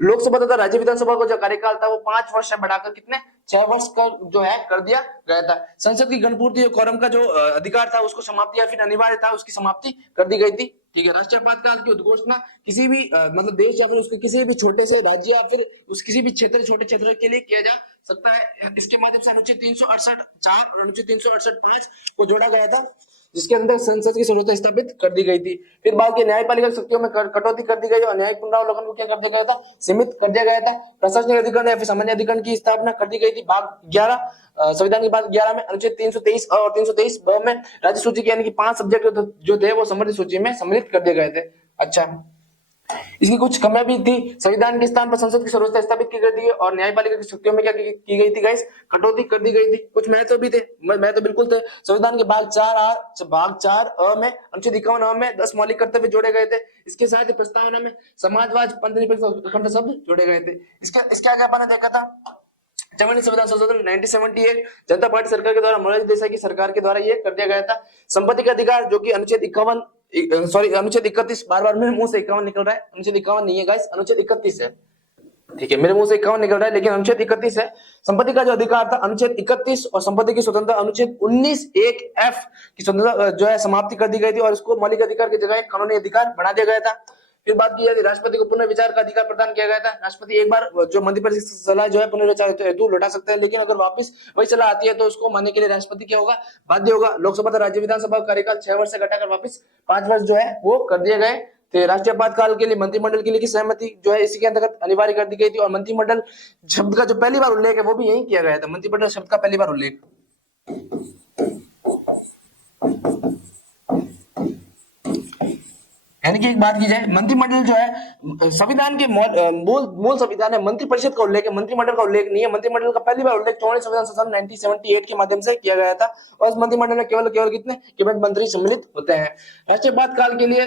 लोकसभा तथा राज्य विधानसभा को जो कार्यकाल था वो 5 वर्ष से बढ़ाकर कितने 6 वर्ष का जो है कर दिया गया था। संसद की गणपूर्ति कोरम का जो अधिकार था उसको समाप्ति या फिर अनिवार्य था उसकी समाप्ति कर दी गई थी। ठीक है। राष्ट्रीय आपातकाल की उद्घोषणा किसी भी मतलब देश या फिर उसके किसी भी छोटे से राज्य या फिर उस किसी भी क्षेत्र छोटे क्षेत्र के लिए किया जा सकता है। इसके माध्यम से अनुच्छेद 368 4 और अनुच्छेद 368 5 को जोड़ा गया था, जिसके अंदर संसद की सर्वोच्च स्थापित कर दी गई थी। फिर बाद की न्यायपालिका शक्तियों में कटौती कर दी गई और न्यायिक पुनरावलोकन को क्या कर दिया गया था, सीमित कर दिया गया था। प्रशासनिक अधिकरण या फिर सामान्य अधिकरण की स्थापना कर दी गई थी। भाग 11 संविधान के भाग 11 में अनुच्छेद 323 और 323 ब में राज्य सूची के यानी कि 5 सब्जेक्ट जो थे वो समृद्ध सूची में सम्मिलित कर दिए गए थे। अच्छा, इसकी कुछ कमियां भी थी। संविधान के स्थान पर संसद की सर्वोच्चता स्थापित की गई थी और न्यायपालिका की शक्तियों में क्या की गई थी गाइस, कटौती कर दी गई थी। कुछ महत्व भी थे, मैं तो बिल्कुल थे। संविधान के भाग 4 अ में अनुच्छेद 51 अ में 10 मौलिक कर्तव्य जोड़े गए थे। इसके साथ ही प्रस्तावना में समाजवाद, पंथ निरपेक्ष, अखंड शब्द जोड़े गए थे। इसके आगे अपन ने देखा था 74 संविधान संशोधन 1978 जनता पार्टी सरकार के द्वारा, मोरारजी देसाई की सरकार के द्वारा ये कर दिया गया था। संपत्ति का अधिकार जो कि अनुच्छेद 31 बार मेरे मुंह से 51 निकल रहा है, अनुच्छेद 51 नहीं है गाइस, अनुच्छेद 31 है। ठीक है, मेरे मुंह से 51 निकल रहा है लेकिन अनुच्छेद 31 है। संपत्ति का जो अधिकार था अनुच्छेद 31 और संपत्ति की स्वतंत्रता अनुच्छेद 19(1)(f) की स्वतंत्रता जो है समाप्ति कर दी गई थी और इसको मौलिक अधिकार की जगह कानूनी अधिकार बना दिया गया था। फिर बात की जाती, राष्ट्रपति को पुनर्विचार का अधिकार प्रदान किया गया था। राष्ट्रपति एक बार जो मंत्रिपरिषद की सलाह जो है पुनर्विचार हेतु लौटा सकते हैं, लेकिन अगर वापस वही सलाह आती है तो उसको मानने के लिए राष्ट्रपति क्या होगा, बाध्य होगा। लोकसभा तथा राज्य विधानसभा का कार्यकाल 6 वर्ष से घटाकर वापस 5 वर्ष जो है वो कर दिए गए थे। राष्ट्रीय आपातकाल के लिए मंत्रिमंडल के लिए की सहमति जो है इसी के अंतर्गत अनिवार्य कर दी गई थी और मंत्रिमंडल शब्द का जो पहली बार उल्लेख है वो भी यही किया गया था। मंत्रिमंडल शब्द का पहली बार उल्लेख। यानी कि एक बात की जाए, मंत्रिमंडल जो है संविधान के मूल संविधान है, मंत्रिपरिषद का उल्लेख है, मंत्रिमंडल का उल्लेख नहीं है। मंत्रिमंडल का पहली बार उल्लेख 24 संविधान संशोधन 1978 के माध्यम से किया गया था और इस मंत्रिमंडल में केवल कितने कैबिनेट मंत्री सम्मिलित होते हैं। राष्ट्रीय आपातकाल के लिए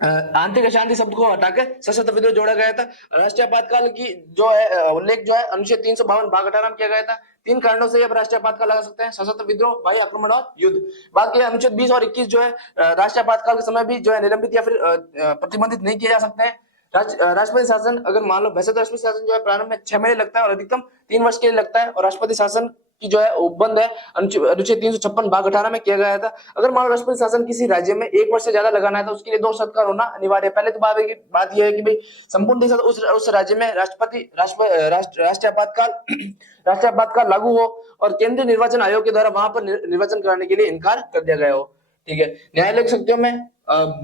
आंतरिक अशांति शब्द को हटाकर सशस्त्र विद्रोह जोड़ा गया था। राष्ट्रीय आपातकाल की जो है उल्लेख जो है अनुच्छेद 352 भाग 18 में किया गया था। तीन कारणों से अब राष्ट्रीय आपातकाल लगा सकते हैं: सशस्त्र विद्रोह, वायु आक्रमण और युद्ध। बाकी अनुच्छेद 20 और 21 जो है राष्ट्रीय आपातकाल के समय भी जो है निलंबित या फिर प्रतिबंधित नहीं किए जा सकते हैं। राष्ट्रपति शासन अगर मान लो, वैसे तो राष्ट्रपति शासन जो है प्रारंभ में 6 महीने लगता है और अधिकतम 3 वर्ष के लिए लगता है, और राष्ट्रपति शासन की जो है उपबंध है अनुच्छेद 356 भाग 18 में किया गया था। अगर मान लो राष्ट्रपति शासन किसी राज्य में 1 वर्ष से ज्यादा लगाना है तो उसके लिए 2 सरकार होना अनिवार्य है। पहले तो बात यह है कि भाई संपूर्ण देश उस राज्य में राष्ट्रीय आपातकाल लागू हो और केंद्रीय निर्वाचन आयोग के द्वारा वहां पर निर्वाचन कराने के लिए इनकार कर दिया गया हो। ठीक है, न्यायालयिक शक्तियों में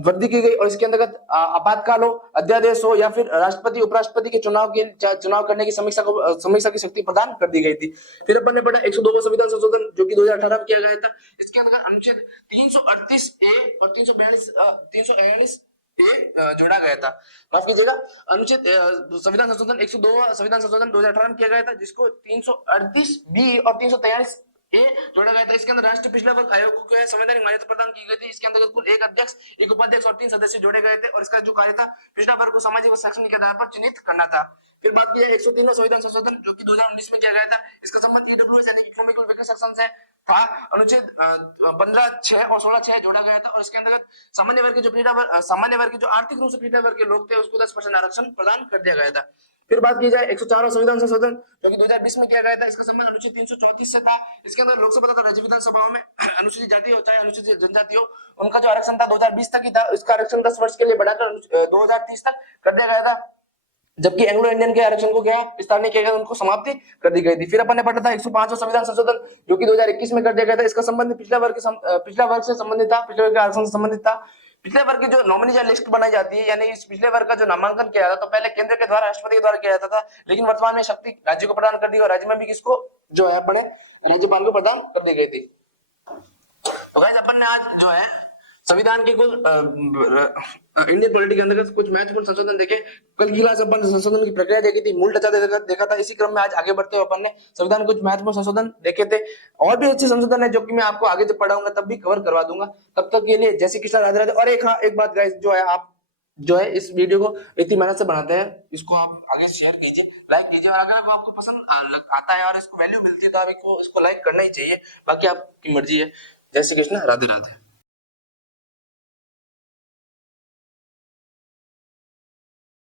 वृद्धि की गई और इसके अंतर्गत आपातकाल हो, अध्यादेश हो या फिर राष्ट्रपति उपराष्ट्रपति के चुनाव करने की समीक्षा की शक्ति प्रदान कर दी गई थी। फिर अपन ने पढ़ा 102वां संविधान संशोधन जो कि 2018 में किया गया था। इसके अंतर्गत अनुच्छेद 338 ए और 342 ए जोड़ा गया था। माफ कीजिएगा, अनुच्छेद संविधान संशोधन 102वां संविधान संशोधन 2018 में किया गया था, जिसको 338 बी और 343 ए जोड़ा गया था। इसके अंदर राष्ट्रीय पिछड़ा वर्ग आयोग को संवैधानिक मान्यता प्रदान की गई थी। इसके अंतर्गत कुल 1 अध्यक्ष, 1 उपाध्यक्ष और 3 सदस्य जोड़े गए थे और इसका जो कार्य था पिछड़ा वर्ग को सामाजिक व शैक्षणिक के आधार पर चिन्हित करना था। फिर बात की जाए 103वां संविधान संशोधन जो कि 2019 में किया गया था। इसका संबंध ईडब्ल्यूएस यानी इकोनॉमिक और वेलफेयर सेक्शन से था। अनुच्छेद 15(6) और 16(6) जोड़ा गया था और इसके अंतर्गत सामान्य वर्ग के जो आर्थिक रूप से पिछड़ा वर्ग के लोग थे उसको 10% आरक्षण प्रदान कर दिया गया था। फिर बात की जाए 104वां संविधान संशोधन जो कि 2020 में किया गया था। इसका संबंध अनुच्छेद 334 से था। इसके अंदर लोकसभा तथा राज्य विधानसभाओं में अनुसूचित जाति हो चाहे अनुसूचित जनजाति हो, उनका जो आरक्षण था 2020 तक ही था। इसका आरक्षण 10 वर्ष के लिए बढ़ाकर 2030 तक कर दिया गया था, जबकि एंग्लो इंडियन के आरक्षण को क्या विस्तार नहीं किया गया, उनको समाप्ति कर दी गई थी। फिर अपन ने पढ़ा था 105वां संविधान संशोधन जो कि 2021 में कर दिया गया था। इसका संबंध पिछड़ा वर्ग से संबंधित था, पिछड़े वर्ग के आरक्षण से संबंधित था। पिछले वर्ग की जो नॉमिनी लिस्ट बनाई जाती है, यानी इस पिछले वर्ग का जो नामांकन किया जाता तो पहले केंद्र के द्वारा, राष्ट्रपति के द्वारा किया जाता था, लेकिन वर्तमान में शक्ति राज्य को प्रदान कर दी और राज्य में भी किसको जो है अपने राज्यपाल को प्रदान कर दी गई थी। तो गाइस अपन ने आज जो है संविधान के कुछ इंडियन पॉलिटी के अंतर्गत कुछ महत्वपूर्ण संशोधन देखे। कल की क्लास अपन संशोधन की प्रक्रिया देखी थी, मूल ढांचा देखा था। इसी क्रम में आज आगे बढ़ते हुए अपन ने संविधान कुछ महत्वपूर्ण संशोधन देखे थे। और भी अच्छे संशोधन है जो कि मैं आपको आगे जब पढ़ाऊंगा तब भी कवर करवा दूंगा। तब तक के लिए जय श्री कृष्ण, राधे राधे। और एक बात गाइस जो है, आप जो है इस वीडियो को इतनी मेहनत से बनाते हैं, इसको आप आगे शेयर कीजिए, लाइक कीजिए, और अगर आपको पसंद आता है और इसको वैल्यू मिलती है तो आप इसको लाइक करना ही चाहिए। बाकी आपकी मर्जी है। जय श्री कृष्ण, राधे राधे।